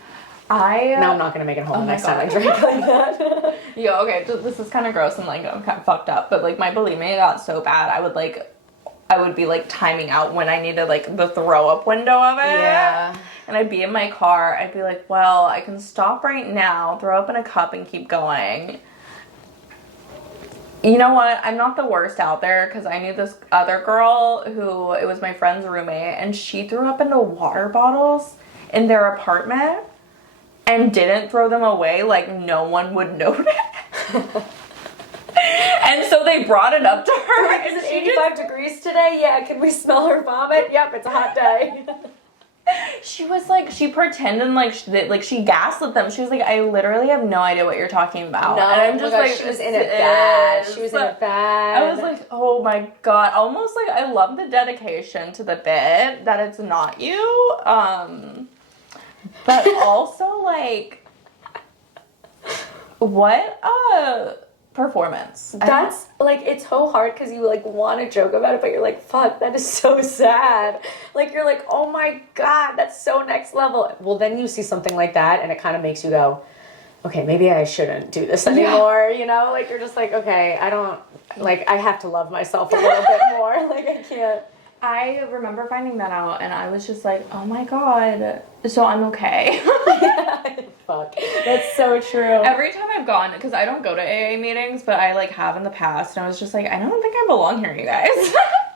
Now I'm not gonna make it home the next time I drink like that. Yo, okay, this is kind of gross and like I'm kind of fucked up, but like my bulimia got so bad, I would be like timing out when I needed like the throw up window of it. Yeah. And I'd be in my car, I'd be like, well, I can stop right now, throw up in a cup and keep going. You know what? I'm not the worst out there because I knew this other girl who, it was my friend's roommate, and she threw up into water bottles in their apartment and didn't throw them away like no one would notice. And so they brought it up to her. Is it 85 degrees today? Yeah, can we smell her vomit? Yep, it's a hot day. She was like, she pretended like she gaslit them. She was like, I literally have no idea what you're talking about. No, and I'm just like, she was in it bad. She was in it bad. I was like, oh my God. Almost like, I love the dedication to the bit that it's not you. But also like, what performance. That's like, it's so hard because you like want to joke about it, but you're like, fuck, that is so sad. Like, you're like, oh my God, that's so next level. Well, then you see something like that and it kind of makes you go, okay, maybe I shouldn't do this anymore. You know, like, you're just like, okay, I have to love myself a little bit more. Like, I can't. I remember finding that out and I was just like, oh my God, so I'm okay. Fuck. That's so true. Every time I've gone, because I don't go to AA meetings, but I like have in the past, and I was just like, I don't think I belong here, you guys.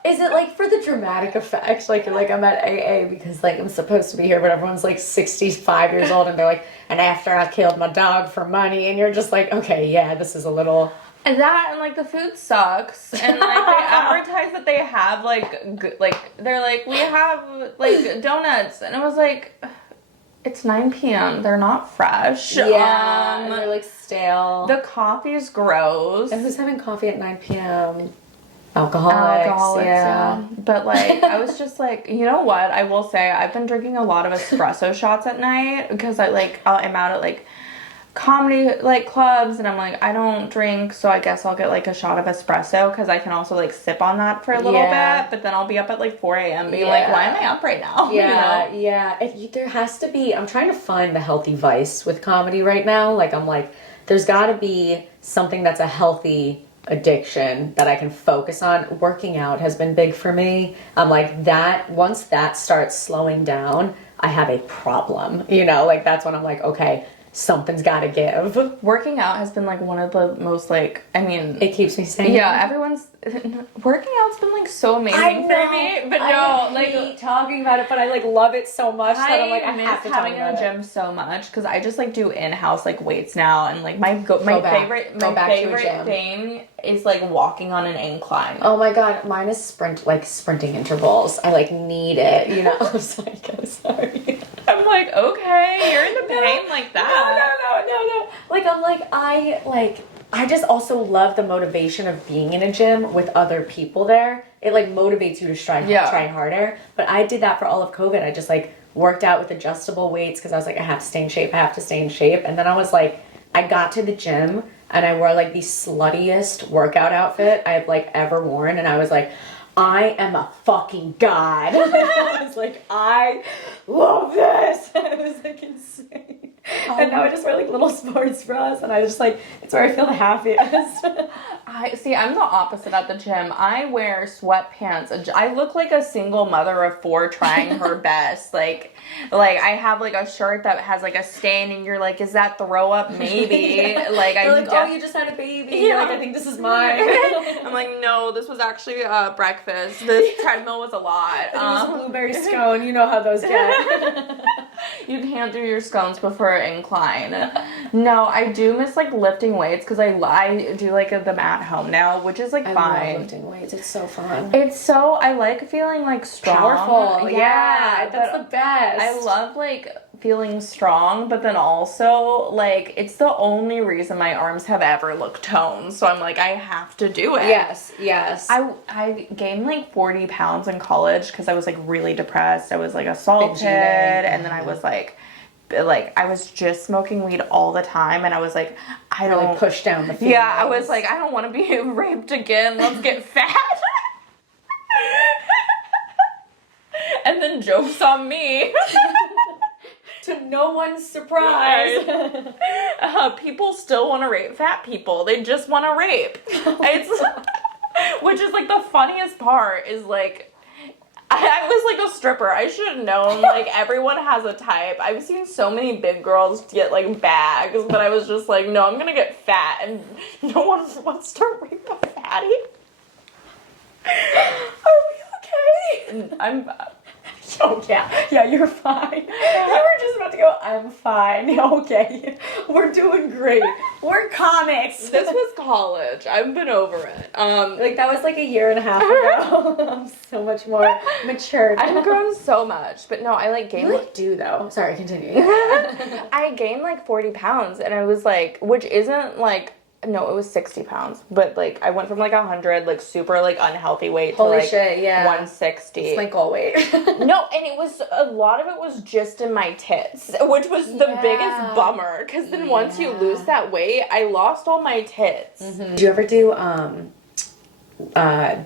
Is it like for the dramatic effect? Like, you're like, I'm at AA because like I'm supposed to be here, but everyone's like 65 years old and they're like, and after I killed my dog for money, and you're just like, okay, yeah, this is a little... And that, and like the food sucks, and like they advertise that they have they're like, we have like donuts, and it was like, it's 9 p.m. They're not fresh. Yeah, and they're like stale. The coffee's gross. And who's having coffee at 9 p.m.? Alcoholics, yeah. But like, I was just like, you know what? I will say I've been drinking a lot of espresso shots at night because I'm out at like comedy like clubs, and I'm like, I don't drink, so I guess I'll get like a shot of espresso because I can also like sip on that for a little bit, but then I'll be up at like 4 a.m. being like, why am I up right now? Yeah, you know? yeah. There has to be, I'm trying to find the healthy vice with comedy right now. Like, I'm like, there's got to be something that's a healthy addiction that I can focus on. Working out has been big for me. I'm like, that, once that starts slowing down, I have a problem, you know? Like, that's when I'm like, okay, something's got to give. Working out has been like one of the most like, I mean, it keeps me sane. Yeah, everyone's working out's been like so amazing for me. But no, I hate talking about it, but I like love it so much that I'm like, I miss have to having talk about a gym so much because I just like do in-house like weights now, and like my favorite thing is like walking on an incline. Oh my God, mine is sprinting intervals. I like need it, you know. I'm sorry. I'm like, okay, you're in the pain like that. No. Like, I'm like, I just also love the motivation of being in a gym with other people there. It like motivates you to try harder. But I did that for all of COVID. I just like worked out with adjustable weights because I was like, I have to stay in shape. And then I was like, I got to the gym and I wore like the sluttiest workout outfit I've like ever worn. And I was like, I am a fucking god. I was like, I love this. And it was like insane. And now I just wear like little sports bras, and I just like, it's where I feel the happiest. I'm the opposite at the gym. I wear sweatpants. I look like a single mother of 4 trying her best. Like I have like a shirt that has like a stain, and you're like, is that throw up? Maybe. Yeah. Like They're like, oh, you just had a baby. Yeah. Like, I think this is mine. I'm like, no, this was actually breakfast. This treadmill was a lot. It was a blueberry scone. You know how those get. You can't do your scones before incline. No, I do miss like lifting weights because I do like them at home now, which is like I fine. love lifting weights. It's so fun. I like feeling like strong. Powerful. Yeah, that's the best. I love like feeling strong, but then also like it's the only reason my arms have ever looked toned. So I'm like, I have to do it. Yes. I gained like 40 pounds in college because I was like really depressed. I was like assaulted, and then I was like I was just smoking weed all the time, and I was like, I don't really push down the feelings. Yeah, I was like, I don't want to be raped again. Let's get fat. And then joke's on me. To no one's surprise. People still want to rape fat people. They just want to rape. Which is like the funniest part is like, I was like a stripper. I should have known, like, everyone has a type. I've seen so many big girls get, like, bags, but I was just like, no, I'm gonna get fat, and no one wants to rape a fatty. Are we okay? I'm... Oh, yeah, you're fine. You were just about to go, I'm fine. Okay, we're doing great. We're comics. This was college. I've been over it. Like, that was like a year and a half ago. I'm so much more mature. I've grown so much, but no, I like gained... You like do, though. Sorry, continue. I gained like 40 pounds, and I was like, which isn't like... No, it was 60 pounds. But, like, I went from, like, 100, like, super, like, unhealthy weight to, like, shit, yeah. 160. It's my goal weight. No, and it was, a lot of it was just in my tits, which was the biggest bummer. Because then once you lose that weight, I lost all my tits. Mm-hmm. Did you ever do,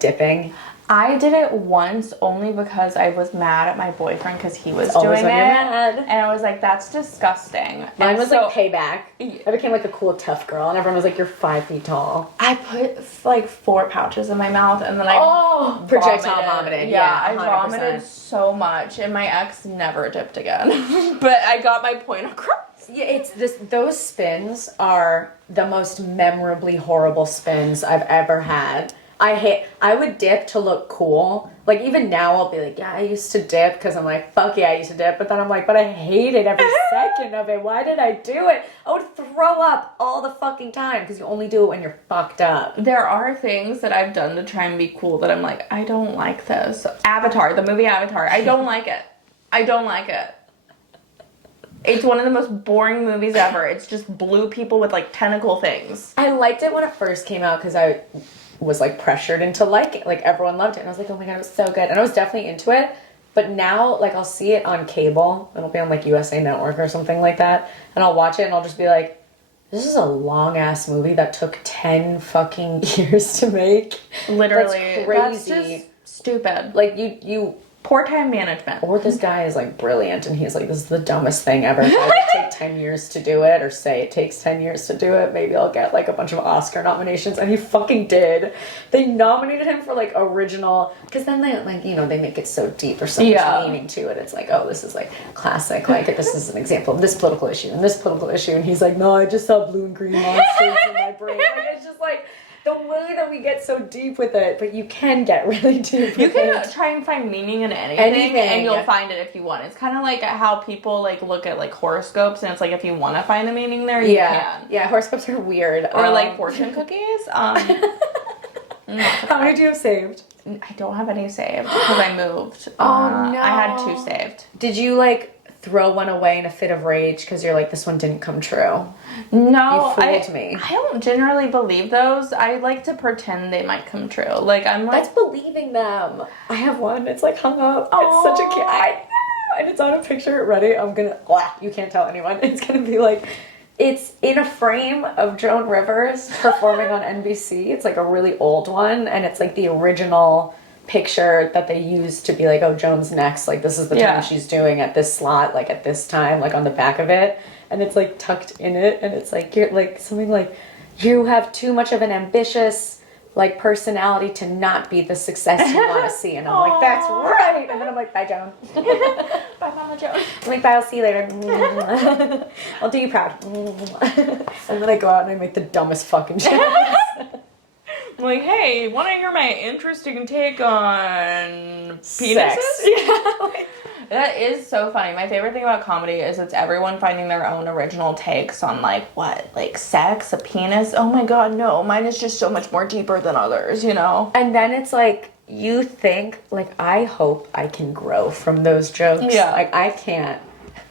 dipping? I did it once only because I was mad at my boyfriend because he was Always doing when it. you're mad. And I was like, that's disgusting. Mine was so, like payback. I became like a cool tough girl, and everyone was like, "You're 5 feet tall." I put like 4 pouches in my mouth, and then I projectile vomited. Yeah, I 100%. vomited so much, and my ex never dipped again. But I got my point across. Yeah, it's those spins are the most memorably horrible spins I've ever had. I would dip to look cool. Like, even now I'll be like, yeah, I used to dip because I'm like, fuck yeah, I used to dip. But then I'm like, but I hated every second of it. Why did I do it? I would throw up all the fucking time because you only do it when you're fucked up. There are things that I've done to try and be cool that I'm like, I don't like this. Avatar, the movie Avatar, I don't like it. I don't like it. It's one of the most boring movies ever. It's just blue people with, like, tentacle things. I liked it when it first came out because I was like pressured into liking it. Like, everyone loved it, and I was like, oh my god, it was so good. And I was definitely into it, but now, like, I'll see it on cable. It'll be on like USA Network or something like that, and I'll watch it and I'll just be like, this is a long ass movie that took 10 fucking years to make. Literally. That's crazy. That's just stupid. Like, you poor time management. Or this guy is like brilliant and he's like, this is the dumbest thing ever. If I would take 10 years to do it, or say it takes 10 years to do it, maybe I'll get like a bunch of Oscar nominations. And he fucking did. They nominated him for like original, because then they like, you know, they make it so deep or so much meaning to it. It's like, oh, this is like classic, like this is an example of this political issue and this political issue. And he's like, no, I just saw blue and green monsters in my brain. Like, it's just like the way that we get so deep with it, but you can get really deep with it. You can try and find meaning in anything and you'll find it if you want. It's kind of like how people like look at like horoscopes, and it's like if you want to find the meaning there, you can. Yeah, horoscopes are weird. Or like fortune cookies. How many do you have saved? I don't have any saved because I moved. Oh no. I had 2 saved. Did you like throw one away in a fit of rage because you're like, this one didn't come true? No, you fooled me. I don't generally believe those. I like to pretend they might come true. Like, I'm like... That's believing them. I have one. It's like hung up. Aww. It's such a cute... I know. And it's on a picture. Ready? I'm gonna... You can't tell anyone. It's gonna be like... It's in a frame of Joan Rivers performing on NBC. It's like a really old one. And it's like the original picture that they used to be like, oh, Joan's next. Like, this is the time she's doing at this slot, like at this time, like on the back of it. And it's like tucked in it, and it's like, you're like something like, you have too much of an ambitious like personality to not be the success you want to see. And I'm like, that's right. And then I'm like, bye, Joan. Bye, Mama Joan. I'm like, bye, I'll see you later. I'll do you proud. And then I go out and I make the dumbest fucking jokes. I'm like, hey, want to hear my interesting take on penises? Sex. Yeah. That is so funny. My favorite thing about comedy is it's everyone finding their own original takes on, like, what? Like, sex? A penis? Oh my god, no. Mine is just so much more deeper than others, you know? And then it's like, you think, like, I hope I can grow from those jokes. Yeah. Like, I can't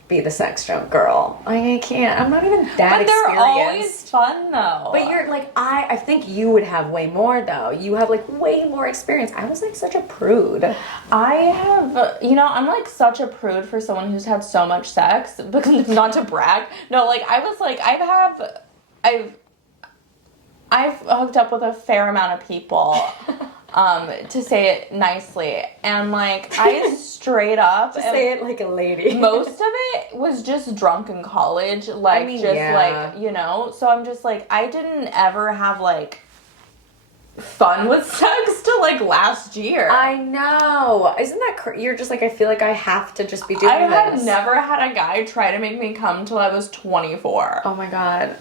be the sex joke girl. I can't. I'm not even that experienced. But they're always fun, though. But you're, like, I think you would have way more, though. You have, like, way more experience. I was, like, such a prude. I have, you know, I'm, like, such a prude for someone who's had so much sex, because not to brag. No, like, I was, like, I've hooked up with a fair amount of people, to say it nicely, and, like, I straight up... Just say it like a lady. Most of it was just drunk in college, like, like, you know, so I'm just, like, I didn't ever have, like, fun with sex till, like, last year. I know. Isn't that you're just, like, I feel like I have to just be doing this. I have never had a guy try to make me come till I was 24. Oh, my God.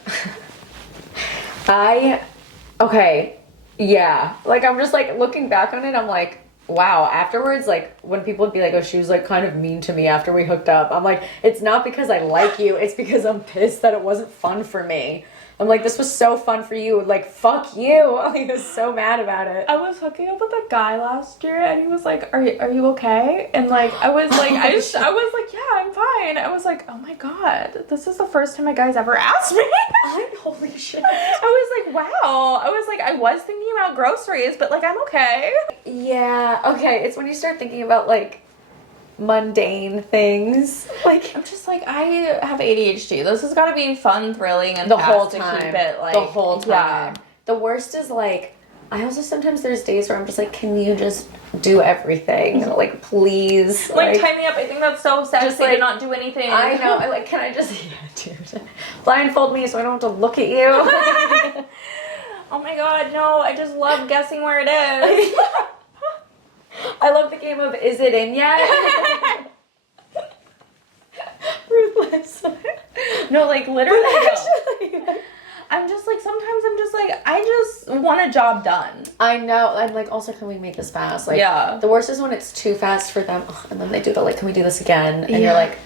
Okay, yeah. Like, I'm just, like, looking back on it, I'm like, wow. Afterwards, like, when people would be like, oh, she was, like, kind of mean to me after we hooked up, I'm like, it's not because I like you, it's because I'm pissed that it wasn't fun for me. I'm like, this was so fun for you. Like, fuck you. I was so mad about it. I was hooking up with a guy last year, and he was like, are you okay? And, like, I was like, I was like, yeah, I'm fine. I was like, oh my god, this is the first time a guy's ever asked me. Holy shit. I was like, wow. I was like, I was thinking about groceries, but, like, I'm okay. Yeah, okay. It's when you start thinking about, like, mundane things. Like, I'm just like, I have ADHD. This has got to be fun, thrilling, and the fast whole to time. keep it, like, the whole time. Yeah. The worst is, like, I also sometimes there's days where I'm just like, can you just do everything? Like, please. Like, tie me up. I think that's so sexy just, like, to not do anything. I know. I like, can I just, yeah, dude. Blindfold me so I don't have to look at you. Oh my god, no. I just love guessing where it is. I love the game of Is It In Yet? Ruthless. No, like, literally, no. I'm just like, sometimes I'm just like, I just want a job done. I know. I'm like, also, can we make this fast? Like, yeah. The worst is when it's too fast for them, and then they do the, like, can we do this again? And you're like,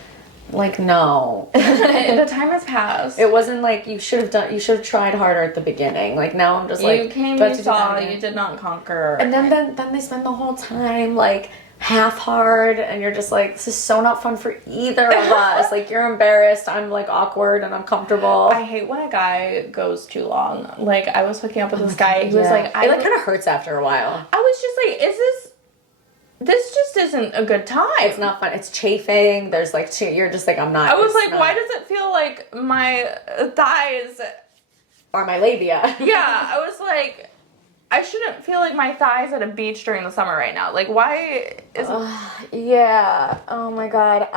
no. The time has passed. It wasn't like you should have tried harder at the beginning. Like, now I'm just like, you came, you saw, you did not conquer. And then they spend the whole time, like, half hard, and you're just like, this is so not fun for either of us. Like, you're embarrassed, I'm, like, awkward and uncomfortable. I hate when a guy goes too long. Like, I was hooking up with this guy, he was like, it, like, kind of hurts after a while. I was just like, this just isn't a good time. It's not fun. It's chafing. There's, like, you're just like, I'm not. I was like, why does it feel like my thighs or my labia? Yeah, I was like, I shouldn't feel like my thighs at a beach during the summer right now. Like, why is... yeah. Oh, my God.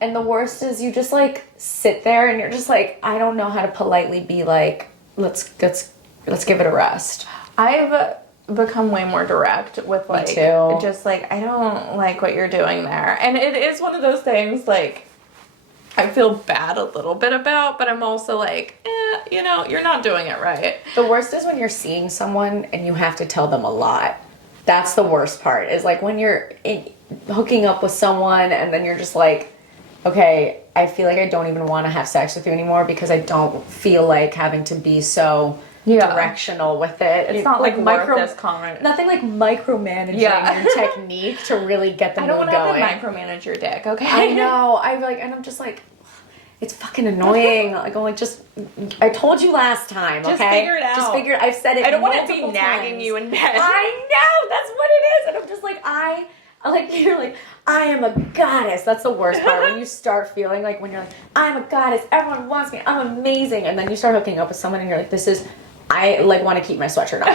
And the worst is you just, like, sit there and you're just like, I don't know how to politely be like, let's give it a rest. I've become way more direct with, like... Me too. Just, like, I don't like what you're doing there. And it is one of those things, like, I feel bad a little bit about, but I'm also like, you know, you're not doing it right. The worst is when you're seeing someone and you have to tell them a lot. That's the worst part, is like when you're hooking up with someone and then you're just like, okay, I feel like I don't even want to have sex with you anymore because I don't feel like having to be so directional with it. It's not like worth this comment. Nothing like micromanaging your technique to really get the mood going. I don't want to have to micromanage your dick, okay? I know. And I'm just like, it's fucking annoying. Like, I'm like, I told you last time, okay? Just figure it out. I've said it. I don't want to be nagging you in bed. I know, that's what it is. And I'm just like, you're like, I am a goddess. That's the worst part, when you start feeling like, when you're like, I'm a goddess, everyone wants me, I'm amazing. And then you start hooking up with someone and you're like, I like want to keep my sweatshirt on.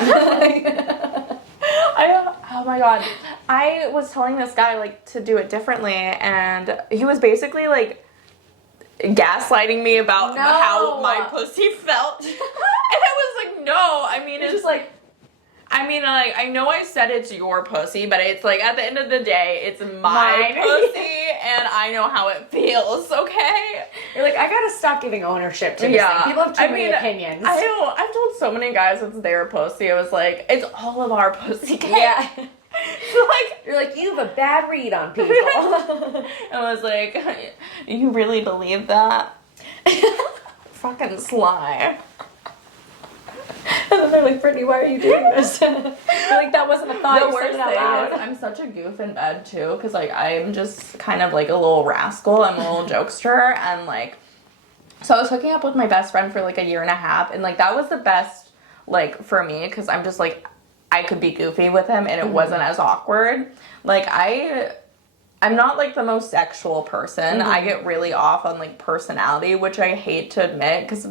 Oh my god. I was telling this guy, like, to do it differently, and he was basically, like, gaslighting me about how my pussy felt. And I was like, no, I mean, it's just like, I mean, like, I know I said it's your pussy, but it's like, at the end of the day, it's my Mine. pussy, and I know how it feels, okay? You're like, I gotta stop giving ownership to this thing. People have too many opinions. I know, I've told so many guys it's their pussy. I was like, it's all of our pussy, okay? Yeah. So, like, You're like, you have a bad read on people. I was like, you really believe that? Fucking sly. And then they're like, Brittany, why are you doing this? You're like, that wasn't a thought. The worst thing is, I'm such a goof in bed too, because like I'm just kind of like a little rascal. I'm a little jokester, and like, so I was hooking up with my best friend for like a year and a half, and like that was the best like for me, because I'm just like, I could be goofy with him, and it wasn't as awkward. Like I'm not like the most sexual person. I get really off on like personality, which I hate to admit, because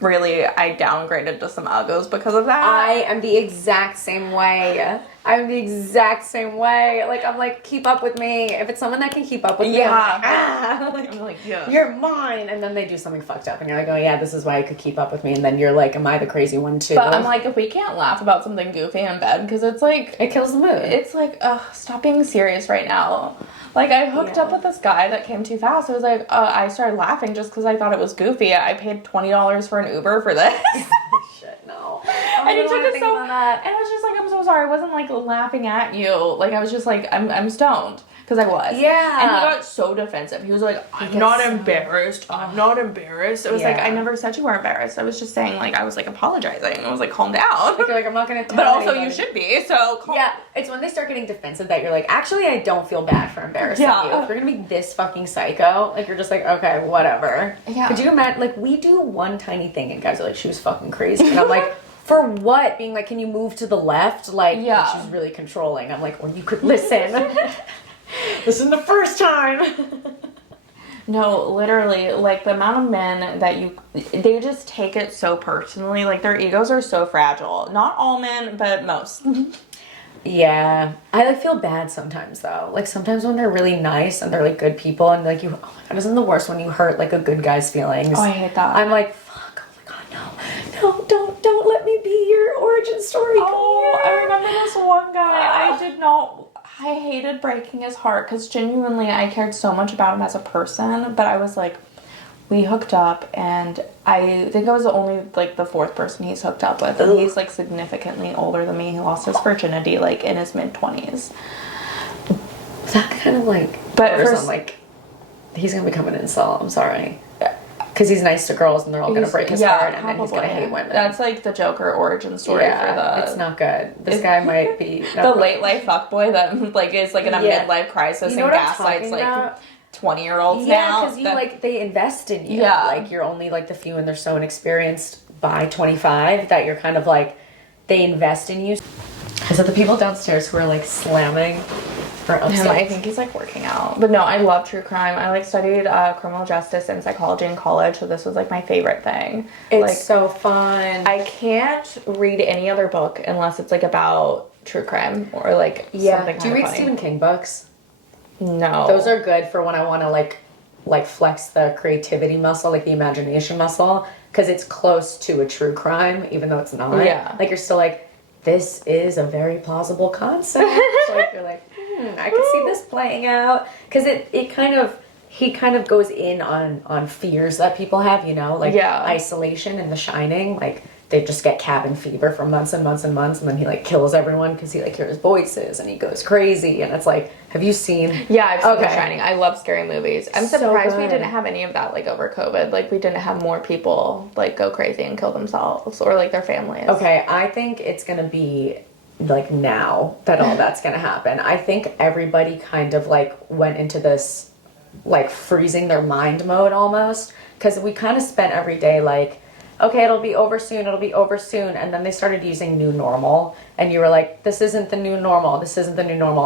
really I downgraded to some uggos because of that. I am the exact same way. I'm the exact same way. Like, I'm like, keep up with me. If it's someone that can keep up with me, I'm like, yeah. You're mine. And then they do something fucked up, and you're like, oh yeah, this is why you could keep up with me. And then you're like, am I the crazy one too? But I'm like, if we can't laugh about something goofy in bed, because it's like, it kills the mood. It's like, ugh, stop being serious right now. Like, I hooked up with this guy that came too fast. I was like, I started laughing just because I thought it was goofy. I paid $20 for an Uber for this. Shit, no. And he took it so, and I was just like, I'm so sorry. I wasn't like laughing at you. Like, I was just like, I'm stoned. Because I was. Yeah. And he got so defensive. He was like, I'm not embarrassed. I'm not embarrassed. It was like, I never said you were embarrassed. I was just saying, like, I was like apologizing. I was like, calm down. Like I'm not going to tell But also, anybody. you should be. So, calm. Yeah, it's when they start getting defensive that you're like, actually, I don't feel bad for embarrassing you. If you're going to be this fucking psycho, like, you're just like, okay, whatever. Yeah. Could you imagine, like, we do one tiny thing and guys are like, she was fucking crazy. And I'm like, for what? Being like, can you move to the left? Like, she's really controlling. I'm like, well, you could listen. This isn't the first time. No, literally, like, the amount of men that they just take it so personally. Like, their egos are so fragile. Not all men, but most. Yeah. I, like, feel bad sometimes, though. Like, sometimes when they're really nice and they're, like, good people and, like, oh my God, isn't the worst when you hurt, like, a good guy's feelings? Oh, I hate that. I'm like, fuck, oh my God, no, don't let me be your origin story. Oh, I remember this one guy. I hated breaking his heart, because genuinely I cared so much about him as a person, but I was like, we hooked up, and I think I was only like the fourth person he's hooked up with, and he's like significantly older than me. He lost his virginity like in his mid-20s. That kind of like, but I'm like, he's gonna become an incel. I'm sorry. Because he's nice to girls and they're all going to break his heart and then he's going to hate women. That's like the Joker origin story for the... it's not good. This guy might be... the late life fuckboy that like is like in a midlife crisis and gaslights like 20-year-olds now. Yeah, because like they invest in you. Yeah. Like you're only like the few and they're so inexperienced by 25 that you're kind of like, they invest in you. Is it the people downstairs who are like slamming? I think he's like working out. But no, I love true crime. I like studied criminal justice and psychology in college, so this was like my favorite thing. It's like, so fun. I can't read any other book unless it's like about true crime or like something. Do you read Stephen King books? No. Those are good for when I want to like flex the creativity muscle, like the imagination muscle, because it's close to a true crime, even though it's not. Yeah. Like you're still like, this is a very plausible concept. So like, you're like, I could see this playing out, because he kind of goes in on fears that people have, you know, like isolation in The Shining. Like they just get cabin fever for months and months and months, and then he like kills everyone because he like hears voices and he goes crazy. And it's like, have you seen? Yeah, I've seen The Shining. I love scary movies. I'm surprised we didn't have any of that like over COVID. Like we didn't have more people like go crazy and kill themselves or like their families. Okay, I think it's gonna be like now that all that's gonna happen. I think everybody kind of like went into this like freezing their mind mode almost, because we kind of spent every day like, okay, it'll be over soon, and then they started using new normal, and you were like, this isn't the new normal,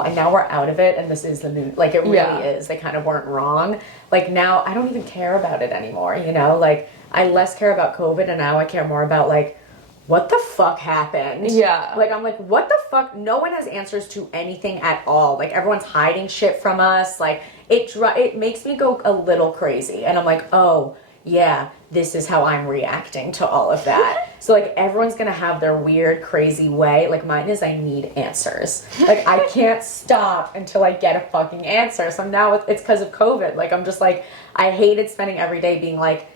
and now we're out of it, and this is the new, like it really is. They kind of weren't wrong. Like now I don't even care about it anymore, you know, like I less care about COVID, and now I care more about like, what the fuck happened? Yeah. Like, I'm like, what the fuck? No one has answers to anything at all. Like, everyone's hiding shit from us. Like, it makes me go a little crazy. And I'm like, oh, yeah, this is how I'm reacting to all of that. So, like, everyone's gonna have their weird, crazy way. Like, mine is I need answers. Like, I can't stop until I get a fucking answer. So now it's because of COVID. Like, I'm just like, I hated spending every day being like,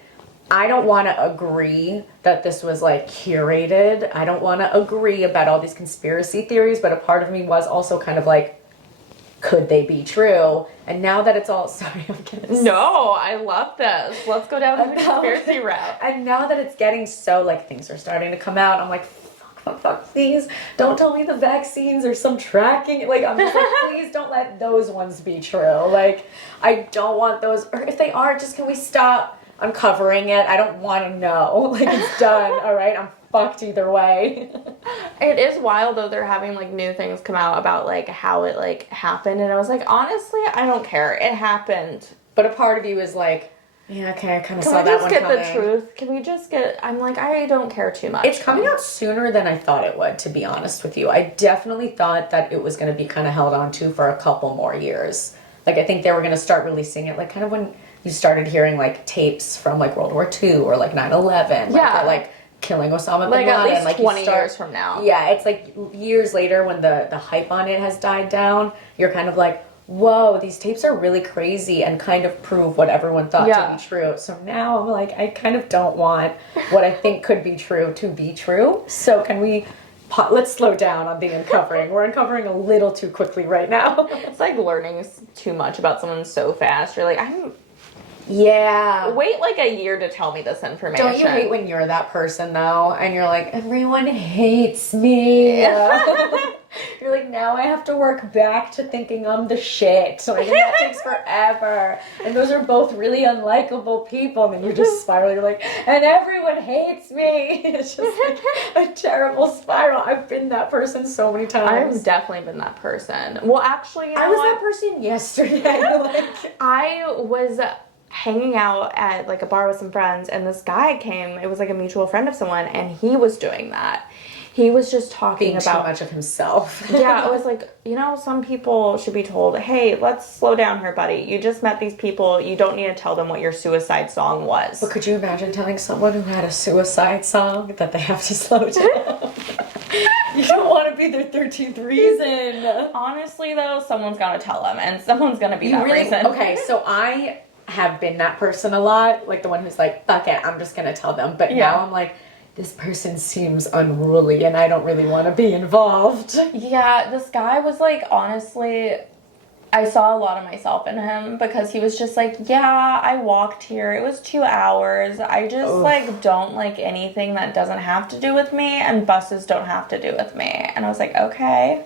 I don't want to agree that this was like curated. I don't want to agree about all these conspiracy theories, but a part of me was also kind of like, could they be true? And now that it's all, sorry, I'm gonna No, I love this. Let's go down the conspiracy route. And now that it's getting so, like, things are starting to come out, I'm like, fuck, please don't tell me the vaccines or some tracking. Like, I'm just like, please don't let those ones be true. Like, I don't want those, or if they are, just can we stop uncovering it? I don't want to know. Like, it's done, all right? I'm fucked either way. It is wild though, they're having like new things come out about like how it like happened, and I was like, honestly, I don't care. It happened. But a part of you is like, yeah, okay, I kind of saw that one coming. Can we just get the truth? Can we just get, I'm like, I don't care too much. It's coming out sooner than I thought it would, to be honest with you. I definitely thought that it was going to be kind of held on to for a couple more years. Like, I think they were going to start releasing it, like, kind of when you started hearing, like, tapes from, like, World War II or, like, 9/11. Yeah. Like killing Osama bin like Laden. at least like 20 years from now. Yeah, it's like years later when the hype on it has died down, you're kind of like, whoa, these tapes are really crazy and kind of prove what everyone thought to be true. So now I'm like, I kind of don't want what I think could be true to be true. So can we, let's slow down on the uncovering. We're uncovering a little too quickly right now. It's like learning too much about someone so fast. You're like, yeah. Wait like a year to tell me this information. Don't you hate when you're that person though, and you're like, everyone hates me? You're like, now I have to work back to thinking I'm the shit. So I think that takes forever. And those are both really unlikable people. And then you just spiral. You're like, and everyone hates me. It's just like a terrible spiral. I've been that person so many times. I've definitely been that person. Well, actually, you know I was that person yesterday. Like, I was hanging out at like a bar with some friends, and this guy came. It was like a mutual friend of someone, and he was doing that. He was just talking about too much of himself. Yeah, I was like, you know, some people should be told, hey, let's slow down here, buddy. You just met these people. You don't need to tell them what your suicide song was. But could you imagine telling someone who had a suicide song that they have to slow down? You don't want to be their 13th reason. Honestly, though, someone's got to tell them, and someone's going to be that reason. Okay, so I have been that person a lot, like the one who's like, fuck it, I'm just going to tell them. But now I'm like, this person seems unruly and I don't really want to be involved. Yeah, this guy was like, honestly, I saw a lot of myself in him because he was just like, yeah, I walked here. It was 2 hours. I just like don't like anything that doesn't have to do with me, and buses don't have to do with me. And I was like, okay.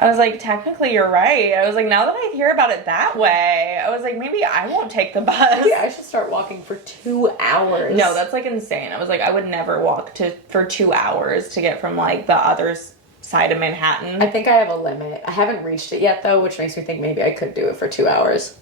I was like, technically you're right. I was like, now that I hear about it that way, I was like, maybe I won't take the bus. Yeah, I should start walking for 2 hours. No, that's like insane. I was like, I would never walk for 2 hours to get from like the other side of Manhattan. I think I have a limit. I haven't reached it yet though, which makes me think maybe I could do it for 2 hours.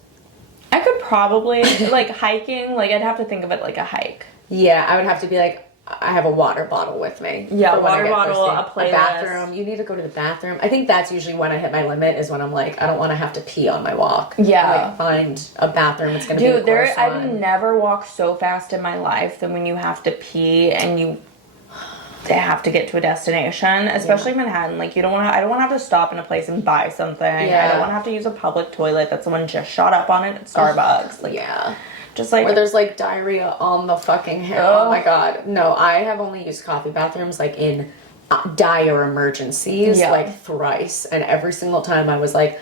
I could probably, like hiking, like I'd have to think of it like a hike. Yeah, I would have to be like, I have a water bottle with me. Yeah, water bottle, a playlist. A bathroom. You need to go to the bathroom. I think that's usually when I hit my limit, is when I'm like, I don't want to have to pee on my walk. Yeah. I like find a bathroom. It's going to be Dude, I've never walked so fast in my life than when you have to pee and you have to get to a destination, especially Manhattan. Like, I don't want to have to stop in a place and buy something. Yeah. I don't want to have to use a public toilet that someone just shot up on it at Starbucks. Like, yeah. Just like, where there's like diarrhea on the fucking hair. Oh my god. No, I have only used coffee bathrooms like in dire emergencies, like thrice, and every single time I was like,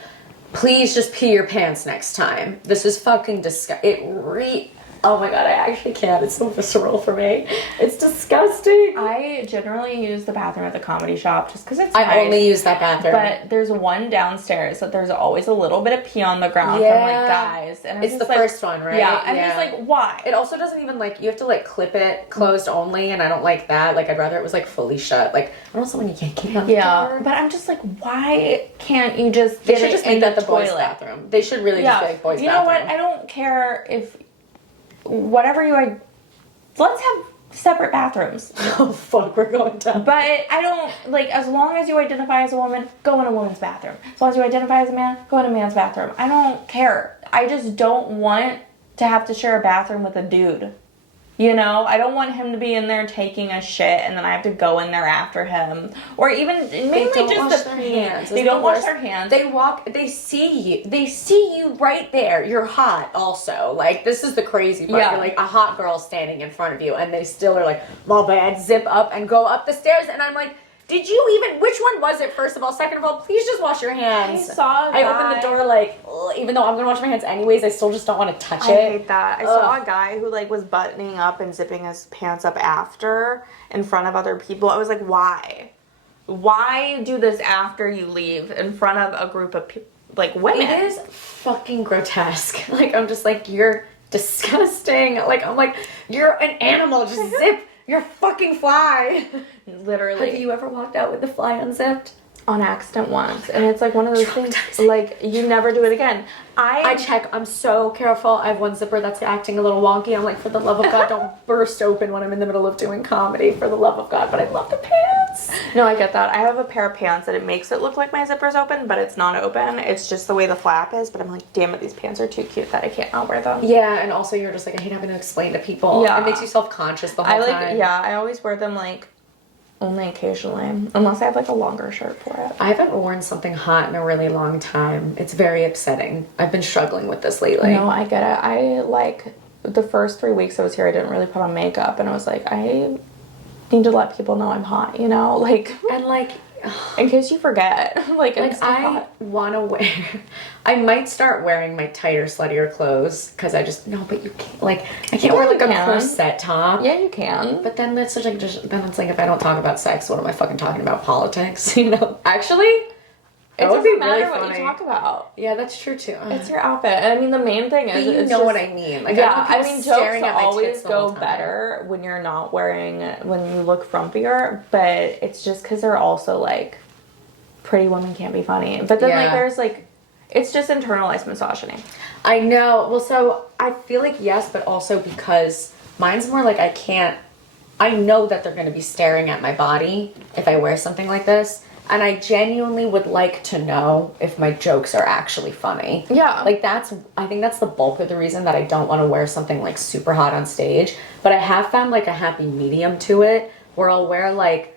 please just pee your pants next time. This is fucking disgusting. Oh my god, I actually can't. It's so visceral for me. It's disgusting. I generally use the bathroom at the comedy shop just because it's nice. I only use that bathroom. But there's one downstairs that there's always a little bit of pee on the ground from like guys. And it's the first one, right? Yeah. And it's like, why? It also doesn't even like, you have to like clip it closed only, and I don't like that. Like, I'd rather it was like fully shut. Like, I don't know, when you can't get on the door. But I'm just like, why can't you just get it in the toilet? Boys' bathroom. They should really just be like boys' bathroom. You know what? I don't care if whatever let's have separate bathrooms. Oh fuck, we're going down. But I don't, like, as long as you identify as a woman, go in a woman's bathroom. As long as you identify as a man, go in a man's bathroom. I don't care. I just don't want to have to share a bathroom with a dude. You know, I don't want him to be in there taking a shit and then I have to go in there after him. Or even mainly just the hands. They don't wash their hands. They see you right there. You're hot also. Like, this is the crazy part. You're like a hot girl standing in front of you and they still are like, my bad, zip up and go up the stairs. And I'm like, did you even, which one was it, first of all? Second of all, please just wash your hands. I opened the door like, ugh, even though I'm going to wash my hands anyways, I still just don't want to touch it. I hate that. I saw a guy who like was buttoning up and zipping his pants up after in front of other people. I was like, why? Why do this after you leave in front of a group of like women? It is fucking grotesque. Like, I'm just like, you're disgusting. Like, I'm like, you're an animal. Just zip your fucking fly. Literally. Have you ever walked out with the fly unzipped? On accident once. And it's like one of those things, like, you never do it again. I check. I'm so careful. I have one zipper that's acting a little wonky. I'm like, for the love of God, don't burst open when I'm in the middle of doing comedy. For the love of God. But I love the pants. No, I get that. I have a pair of pants that it makes it look like my zipper's open, but it's not open. It's just the way the flap is. But I'm like, damn it, these pants are too cute that I can't not wear them. Yeah, and also you're just like, I hate having to explain to people. Yeah. It makes you self-conscious the whole time. Yeah, I always wear them like only occasionally, unless I have like a longer shirt for it. I haven't worn something hot in a really long time. It's very upsetting. I've been struggling with this lately. No, I get it. I like the first 3 weeks I was here, I didn't really put on makeup, and I was like, I need to let people know I'm hot, you know, like, and like, in case you forget, like I want to wear. I might start wearing my tighter, sluttier clothes because I just but you can't. Like, I can't wear like a corset top. Yeah, you can. But then that's such like then it's like, if I don't talk about sex, what am I fucking talking about? Politics, you know? Actually, it doesn't matter what you talk about. Yeah, that's true too. It's your outfit. And I mean, the main thing is, you know what I mean. Like, yeah, I mean, jokes always go better when you're not wearing, when you look frumpier, but it's just because they're also like, pretty women can't be funny. But then like, there's like, it's just internalized misogyny. I know. Well, so I feel like yes, but also because mine's more like I know that they're going to be staring at my body if I wear something like this. And I genuinely would like to know if my jokes are actually funny. Yeah. Like, I think that's the bulk of the reason that I don't want to wear something like super hot on stage. But I have found like a happy medium to it where I'll wear like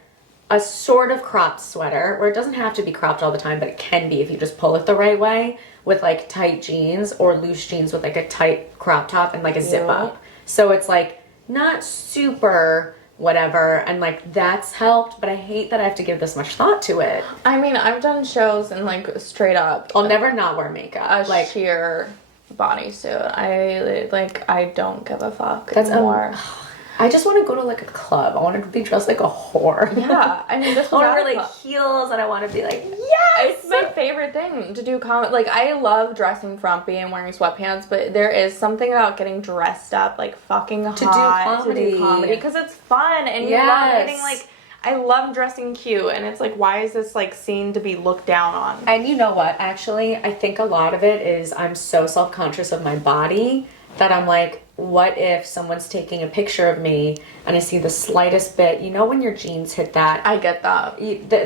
a sort of cropped sweater, where it doesn't have to be cropped all the time, but it can be if you just pull it the right way, with like tight jeans or loose jeans with like a tight crop top and like a zip up. So it's like not super whatever, and like that's helped, but I hate that I have to give this much thought to it. I mean, I've done shows and like straight up, I'll never not wear makeup. Like sheer bodysuit. I don't give a fuck that's anymore. I just want to go to like a club. I want to be dressed like a whore. Yeah, I mean, this I want to wear like heels, and I want to be like, yes! It's my favorite thing to do comedy. Like, I love dressing frumpy and wearing sweatpants, but there is something about getting dressed up like fucking hot to do comedy because it's fun, and you love getting like. I love dressing cute, and it's like, why is this like seen to be looked down on? And you know what? Actually, I think a lot of it is I'm so self-conscious of my body that I'm like, what if someone's taking a picture of me and I see the slightest bit, you know, when your jeans hit that, I get that,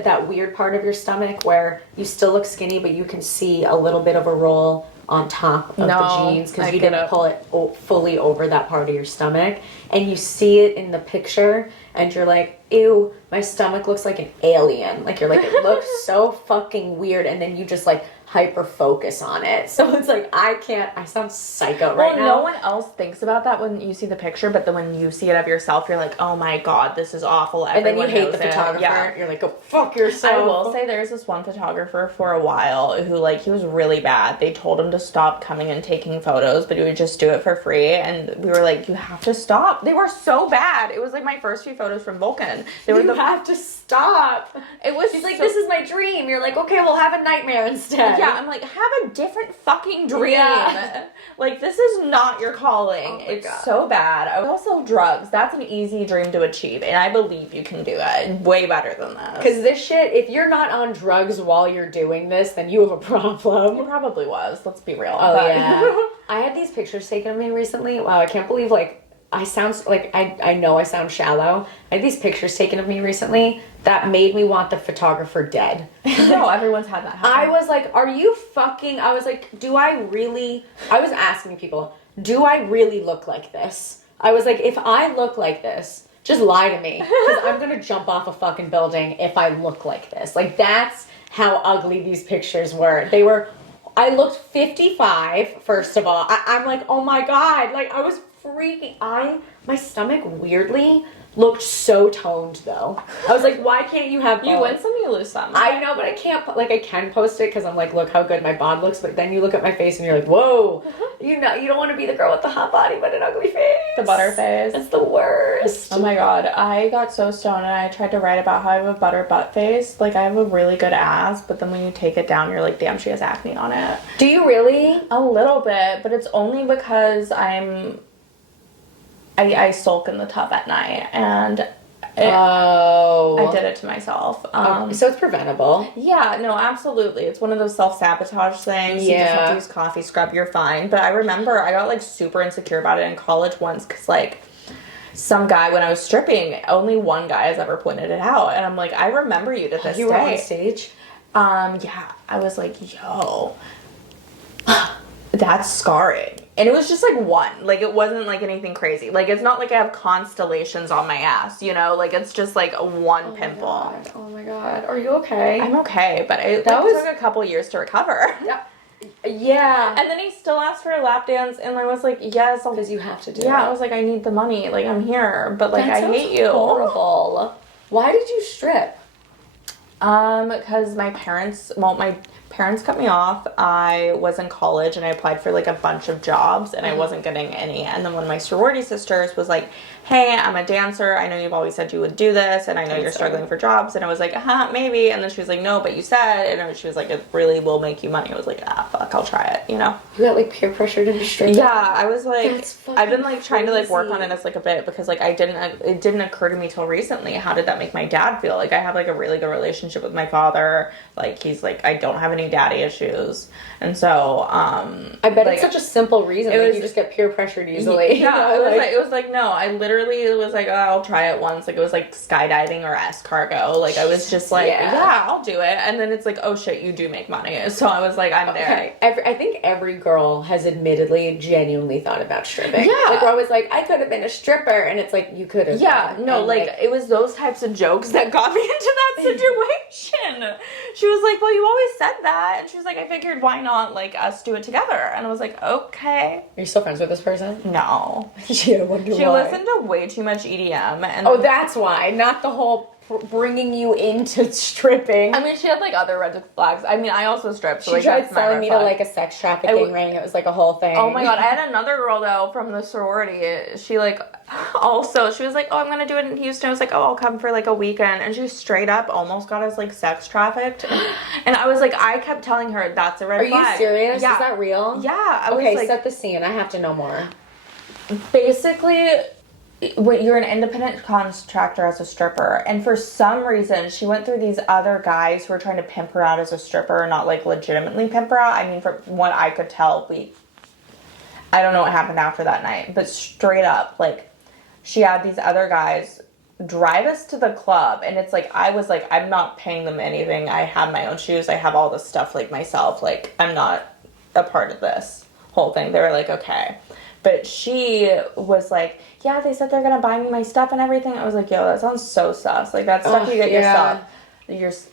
that weird part of your stomach where you still look skinny, but you can see a little bit of a roll on top of the jeans because you didn't pull it fully over that part of your stomach, and you see it in the picture and you're like, ew, my stomach looks like an alien. Like, you're like, it looks so fucking weird, and then you just like hyper focus on it. So it's like, I sound psycho right now. Well, no one else thinks about that when you see the picture, but then when you see it of yourself, you're like, oh my god, this is awful. And then you hate the photographer. Yeah. You're like, go fuck yourself. I will say there's this one photographer for a while who, like, he was really bad. They told him to stop coming and taking photos, but he would just do it for free. And we were like, you have to stop. They were so bad. It was like my first few photos from Vulcan. You have to stop. It was. She's like, this is my dream. You're like, okay, we'll have a nightmare instead. Yeah, I'm like, have a different fucking dream. Yeah. Like, this is not your calling. Oh it's so bad. Also, drugs. That's an easy dream to achieve, and I believe you can do it way better than this. Because this shit, if you're not on drugs while you're doing this, then you have a problem. It probably was. Let's be real. Oh, yeah. I had these pictures taken of me recently. Wow, I can't believe, like, I sound like, I know I sound shallow. I had these pictures taken of me recently that made me want the photographer dead. No, everyone's had that happen. I was like, are you fucking, I was like, I was asking people, do I really look like this? I was like, if I look like this, just lie to me. Because I'm going to jump off a fucking building if I look like this. Like, that's how ugly these pictures were. I looked 55, first of all. I'm like, oh my God. Like, I was freaking, my stomach weirdly looked so toned though. I was like, why can't you have both? You win some, you lose some. I know, but I can't, I can post it because I'm like, look how good my bod looks, but then you look at my face and you're like, whoa, you don't want to be the girl with the hot body but an ugly face. The butter face. It's the worst. Oh my God, I got so stoned and I tried to write about how I have a butter butt face. Like, I have a really good ass, but then when you take it down, you're like, damn, she has acne on it. Do you really? A little bit, but it's only because I sulk in the tub at night, and I did it to myself. So it's preventable. Yeah, no, absolutely. It's one of those self-sabotage things. You just have to use coffee scrub, you're fine. But I remember I got, like, super insecure about it in college once, because, like, some guy, when I was stripping, only one guy has ever pointed it out, and I'm like, I remember you to this day. You were on stage? Yeah, I was like, yo, that's scarring. And it was just, like, one. Like, it wasn't, like, anything crazy. Like, it's not like I have constellations on my ass, you know? Like, it's just, like, one pimple. Oh, my God. Are you okay? I'm okay, but it took a couple years to recover. Yeah. And then he still asked for a lap dance, and I was like, yes. Because you have to do it. Yeah, I was like, I need the money. Like, I'm here. But, like, I hate you. Horrible. Why did you strip? Because my parents cut me off. I was in college and I applied for like a bunch of jobs and I wasn't getting any. And then one of my sorority sisters was like, hey, I'm a dancer. I know you've always said you would do this and I know you're struggling for jobs. And I was like, maybe. And then she was like, no, but you said. And she was like, it really will make you money. I was like, fuck, I'll try it, you know? You got like peer pressured into stripping? Yeah, I was like, I've been like trying to like work on it as like a bit because like it didn't occur to me till recently. How did that make my dad feel? Like I have like a really good relationship with my father. Like he's like, I don't have any daddy issues. And so, I bet it's such a simple reason. Like you just get peer pressured easily. Yeah, it was like, no, I literally was like, oh, I'll try it once. Like it was like skydiving or escargot. Like I was just like, yeah, I'll do it. And then it's like, oh shit, you do make money. So I was like, I'm there. I think every girl has admittedly genuinely thought about stripping. Yeah. Like we're always like, I could have been a stripper. And it's like, you could have. Yeah, no, like it was those types of jokes that got me into that situation. She was like, well, you always said that. And she was like, I figured why not like us do it together. And I was like, okay. Are you still friends with this person? No. She listened to way too much EDM. And that's why. Not the whole bringing you into stripping. I mean, she had like other red flags. I mean, I also stripped. So, she tried selling me to like a sex trafficking ring. It was like a whole thing. Oh my God. I had another girl though from the sorority. She like she was like, oh, I'm going to do it in Houston. I was like, oh, I'll come for like a weekend. And she straight up almost got us like sex trafficked. And I was like, I kept telling her that's a red flag. Are you serious? Yeah. Is that real? Yeah. Okay, like, set the scene. I have to know more. Basically, when you're an independent contractor as a stripper, and for some reason she went through these other guys who were trying to pimp her out as a stripper, not like legitimately pimp her out. I mean, from what I could tell, I don't know what happened after that night, but straight up, like, she had these other guys drive us to the club, and it's like, I was like, I'm not paying them anything. I have my own shoes. I have all this stuff like myself. Like, I'm not a part of this whole thing. They were like, okay. But she was like, yeah, they said they're going to buy me my stuff and everything. I was like, yo, that sounds so sus. Like, that stuff you get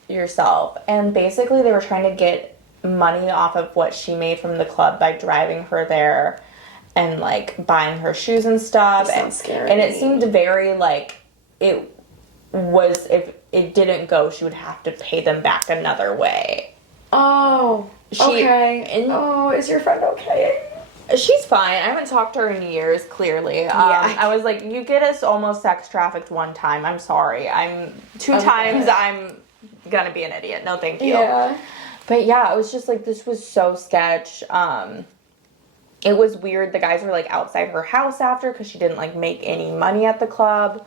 yourself. And basically, they were trying to get money off of what she made from the club by driving her there and, like, buying her shoes and stuff. That sounds scary. And it seemed very, like, it was, if it didn't go, she would have to pay them back another way. Oh, okay. Is your friend okay? She's fine. I haven't talked to her in years, clearly. I was like, you get us almost sex trafficked one time. I'm sorry. Two times, I'm gonna be an idiot. No, thank you. Yeah. But yeah, it was just like, this was so sketch. It was weird. The guys were like outside her house after because she didn't like make any money at the club.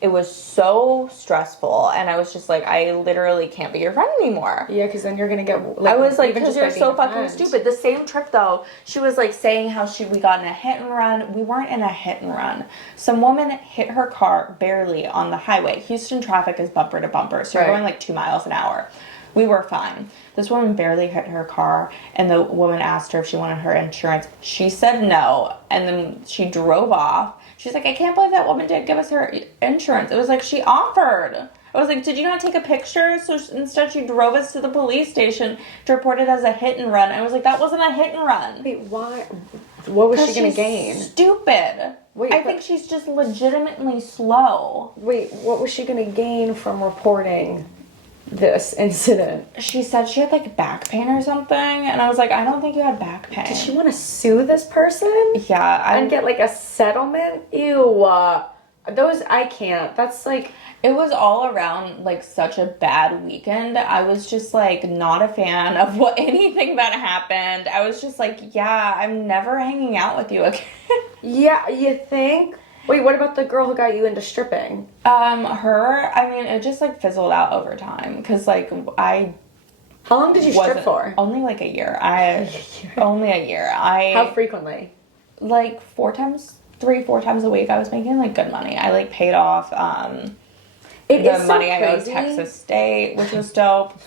It was so stressful, and I was just like, I literally can't be your friend anymore. Yeah, because then you're gonna get. Like, I was like, because you're so fucking stupid. The same trip though, she was like saying how we got in a hit and run. We weren't in a hit and run. Some woman hit her car barely on the highway. Houston traffic is bumper to bumper, so you're going like 2 miles an hour. We were fine. This woman barely hit her car, and the woman asked her if she wanted her insurance. She said no, and then she drove off. She's like, I can't believe that woman didn't give us her insurance. It was like, she offered. I was like, did you not take a picture? So instead she drove us to the police station to report it as a hit and run. I was like, that wasn't a hit and run. Wait, why? What was she going to gain? Stupid. Wait, I think she's just legitimately slow. Wait, what was she going to gain from reporting this incident? She said she had like back pain or something, and I was like, I don't think you had back pain. Did she want to sue this person? Yeah. And get like a settlement? Ew. Those, I can't. That's like... It was all around, like, such a bad weekend. I was just, like, not a fan of anything that happened. I was just like, yeah, I'm never hanging out with you again. Yeah, you think? Wait, what about the girl who got you into stripping? It just, like, fizzled out over time. Because, like, How long did you strip for? Only, like, a year. Only a year. How frequently? Like, 4 times a week. I was making, like, good money. I, like, paid off, the money I owed Texas State, which was dope.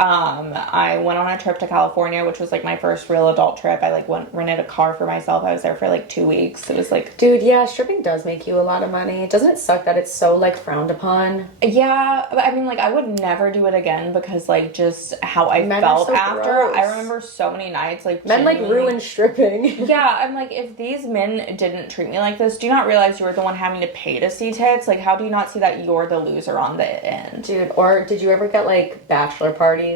I went on a trip to California, which was like my first real adult trip. I like rented a car for myself. I was there for like 2 weeks. It was like, dude, yeah, stripping does make you a lot of money. Doesn't it suck that it's so like frowned upon? Yeah, I mean, like I would never do it again because like just how I felt after. Gross. I remember so many nights like men like ruin stripping. Yeah, I'm like, if these men didn't treat me like this, do you not realize you were the one having to pay to see tits? Like, how do you not see that you're the loser on the end? Dude, or did you ever get like bachelor parties?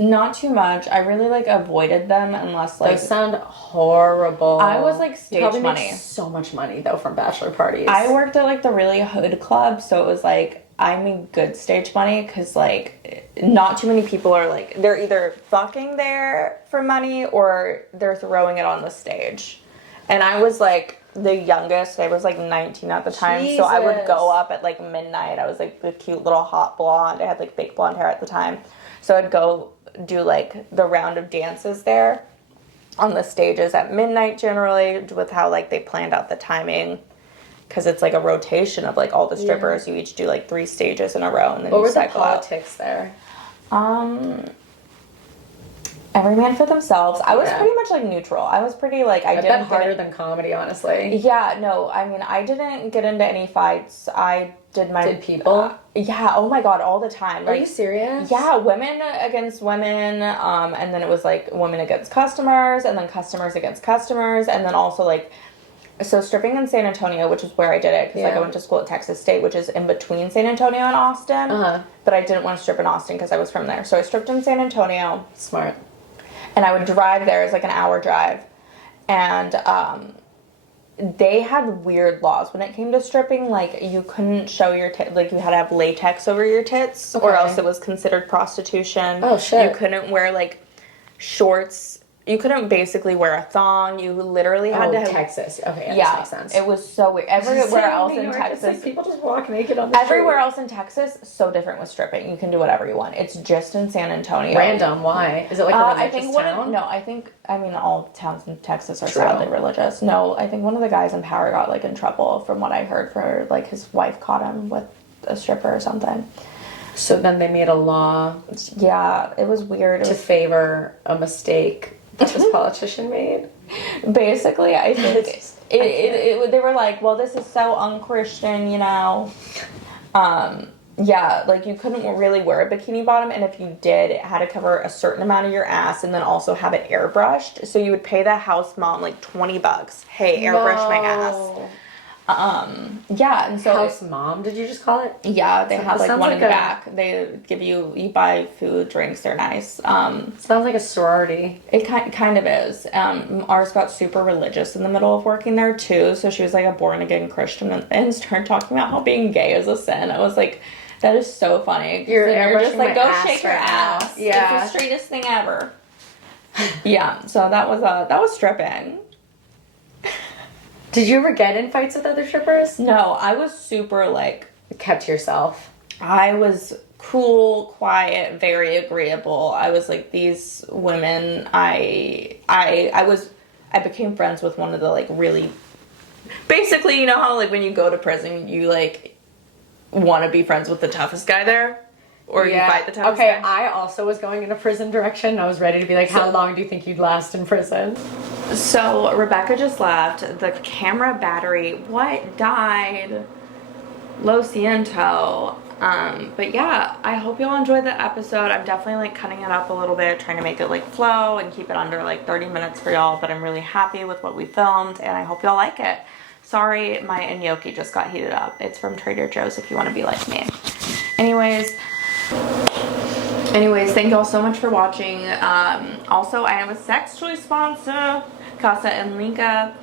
Not too much. I really like avoided them unless like those sound horrible. I was like stage you probably money. Make so much money though from bachelor parties. I worked at like the really hood club, so it was like I made good stage money because like not too many people are like they're either fucking there for money or they're throwing it on the stage. And I was like the youngest. I was like 19 at the time, Jesus. So I would go up at like midnight. I was like the cute little hot blonde. I had like fake blonde hair at the time, so I'd go do like the round of dances there on the stages at midnight generally with how like they planned out the timing because it's like a rotation of like all the strippers. You each do like 3 stages in a row and then what you were the cycle politics out. There Every man for themselves. I was pretty much like neutral. I was pretty like I didn't harder than comedy, honestly. Yeah, no, I mean I didn't get into any fights. I did people? Yeah, oh my god, all the time. Are you serious? Yeah, women against women, and then it was like women against customers, and then customers against customers, and then also like so stripping in San Antonio, which is where I did it, because like I went to school at Texas State, which is in between San Antonio and Austin. But I didn't want to strip in Austin because I was from there, so I stripped in San Antonio. Smart. And I would drive there. It was like an hour drive. And they had weird laws when it came to stripping. Like, you couldn't show your tits. Like, you had to have latex over your tits. Okay. Or else it was considered prostitution. Oh, shit. You couldn't wear, like, shorts. You couldn't basically wear a thong. You literally had to have... Texas. Okay, yeah, that makes sense. It was so weird. Everywhere else in Texas... Like people just walk naked on the street. Everywhere else in Texas, so different with stripping. You can do whatever you want. It's just in San Antonio. Random. Why? Is it like a religious town? I mean, all towns in Texas are sadly religious. No, I think one of the guys in Power got, like, in trouble from what I heard for, like, his wife caught him with a stripper or something. So then they made a law. Yeah, it was weird. To favor a mistake that this politician made. Basically, I think they were like, well, this is so unchristian, you know. Yeah, like you couldn't really wear a bikini bottom, and if you did, it had to cover a certain amount of your ass and then also have it airbrushed. So you would pay the house mom like $20. Hey, airbrush my ass. Yeah, and so house mom, did you just call it? Yeah, they have like one in the back. They give you buy food, drinks. They're nice. Sounds like a sorority. It kind of is. Ours got super religious in the middle of working there too. So she was like a born again Christian and started talking about how being gay is a sin. I was like, that is so funny. You're just like, go shake your ass. Yeah, it's the straightest thing ever. Yeah. So that was stripping. Did you ever get in fights with other strippers? No, I was super, like... Kept to yourself. I was cool, quiet, very agreeable. I was like, these women, I became friends with one of the, like, really... Basically, you know how, like, when you go to prison, you, like, want to be friends with the toughest guy there? Or you fight the time Okay, scale? I also was going in a prison direction. I was ready to be like, how long do you think you'd last in prison? So Rebecca just left. The camera battery, died? Lo siento. But yeah, I hope y'all enjoyed the episode. I'm definitely like cutting it up a little bit, trying to make it like flow and keep it under like 30 minutes for y'all, but I'm really happy with what we filmed and I hope y'all like it. Sorry, my gnocchi just got heated up. It's from Trader Joe's if you want to be like me. Anyways, thank y'all so much for watching. Also, I am a sex toy sponsor, Casa and Linka.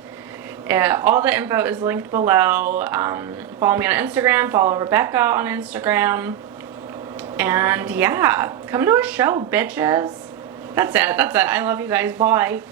All the info is linked below. Follow me on Instagram, follow Rebecca on Instagram. And yeah, come to a show, bitches. That's it. I love you guys. Bye.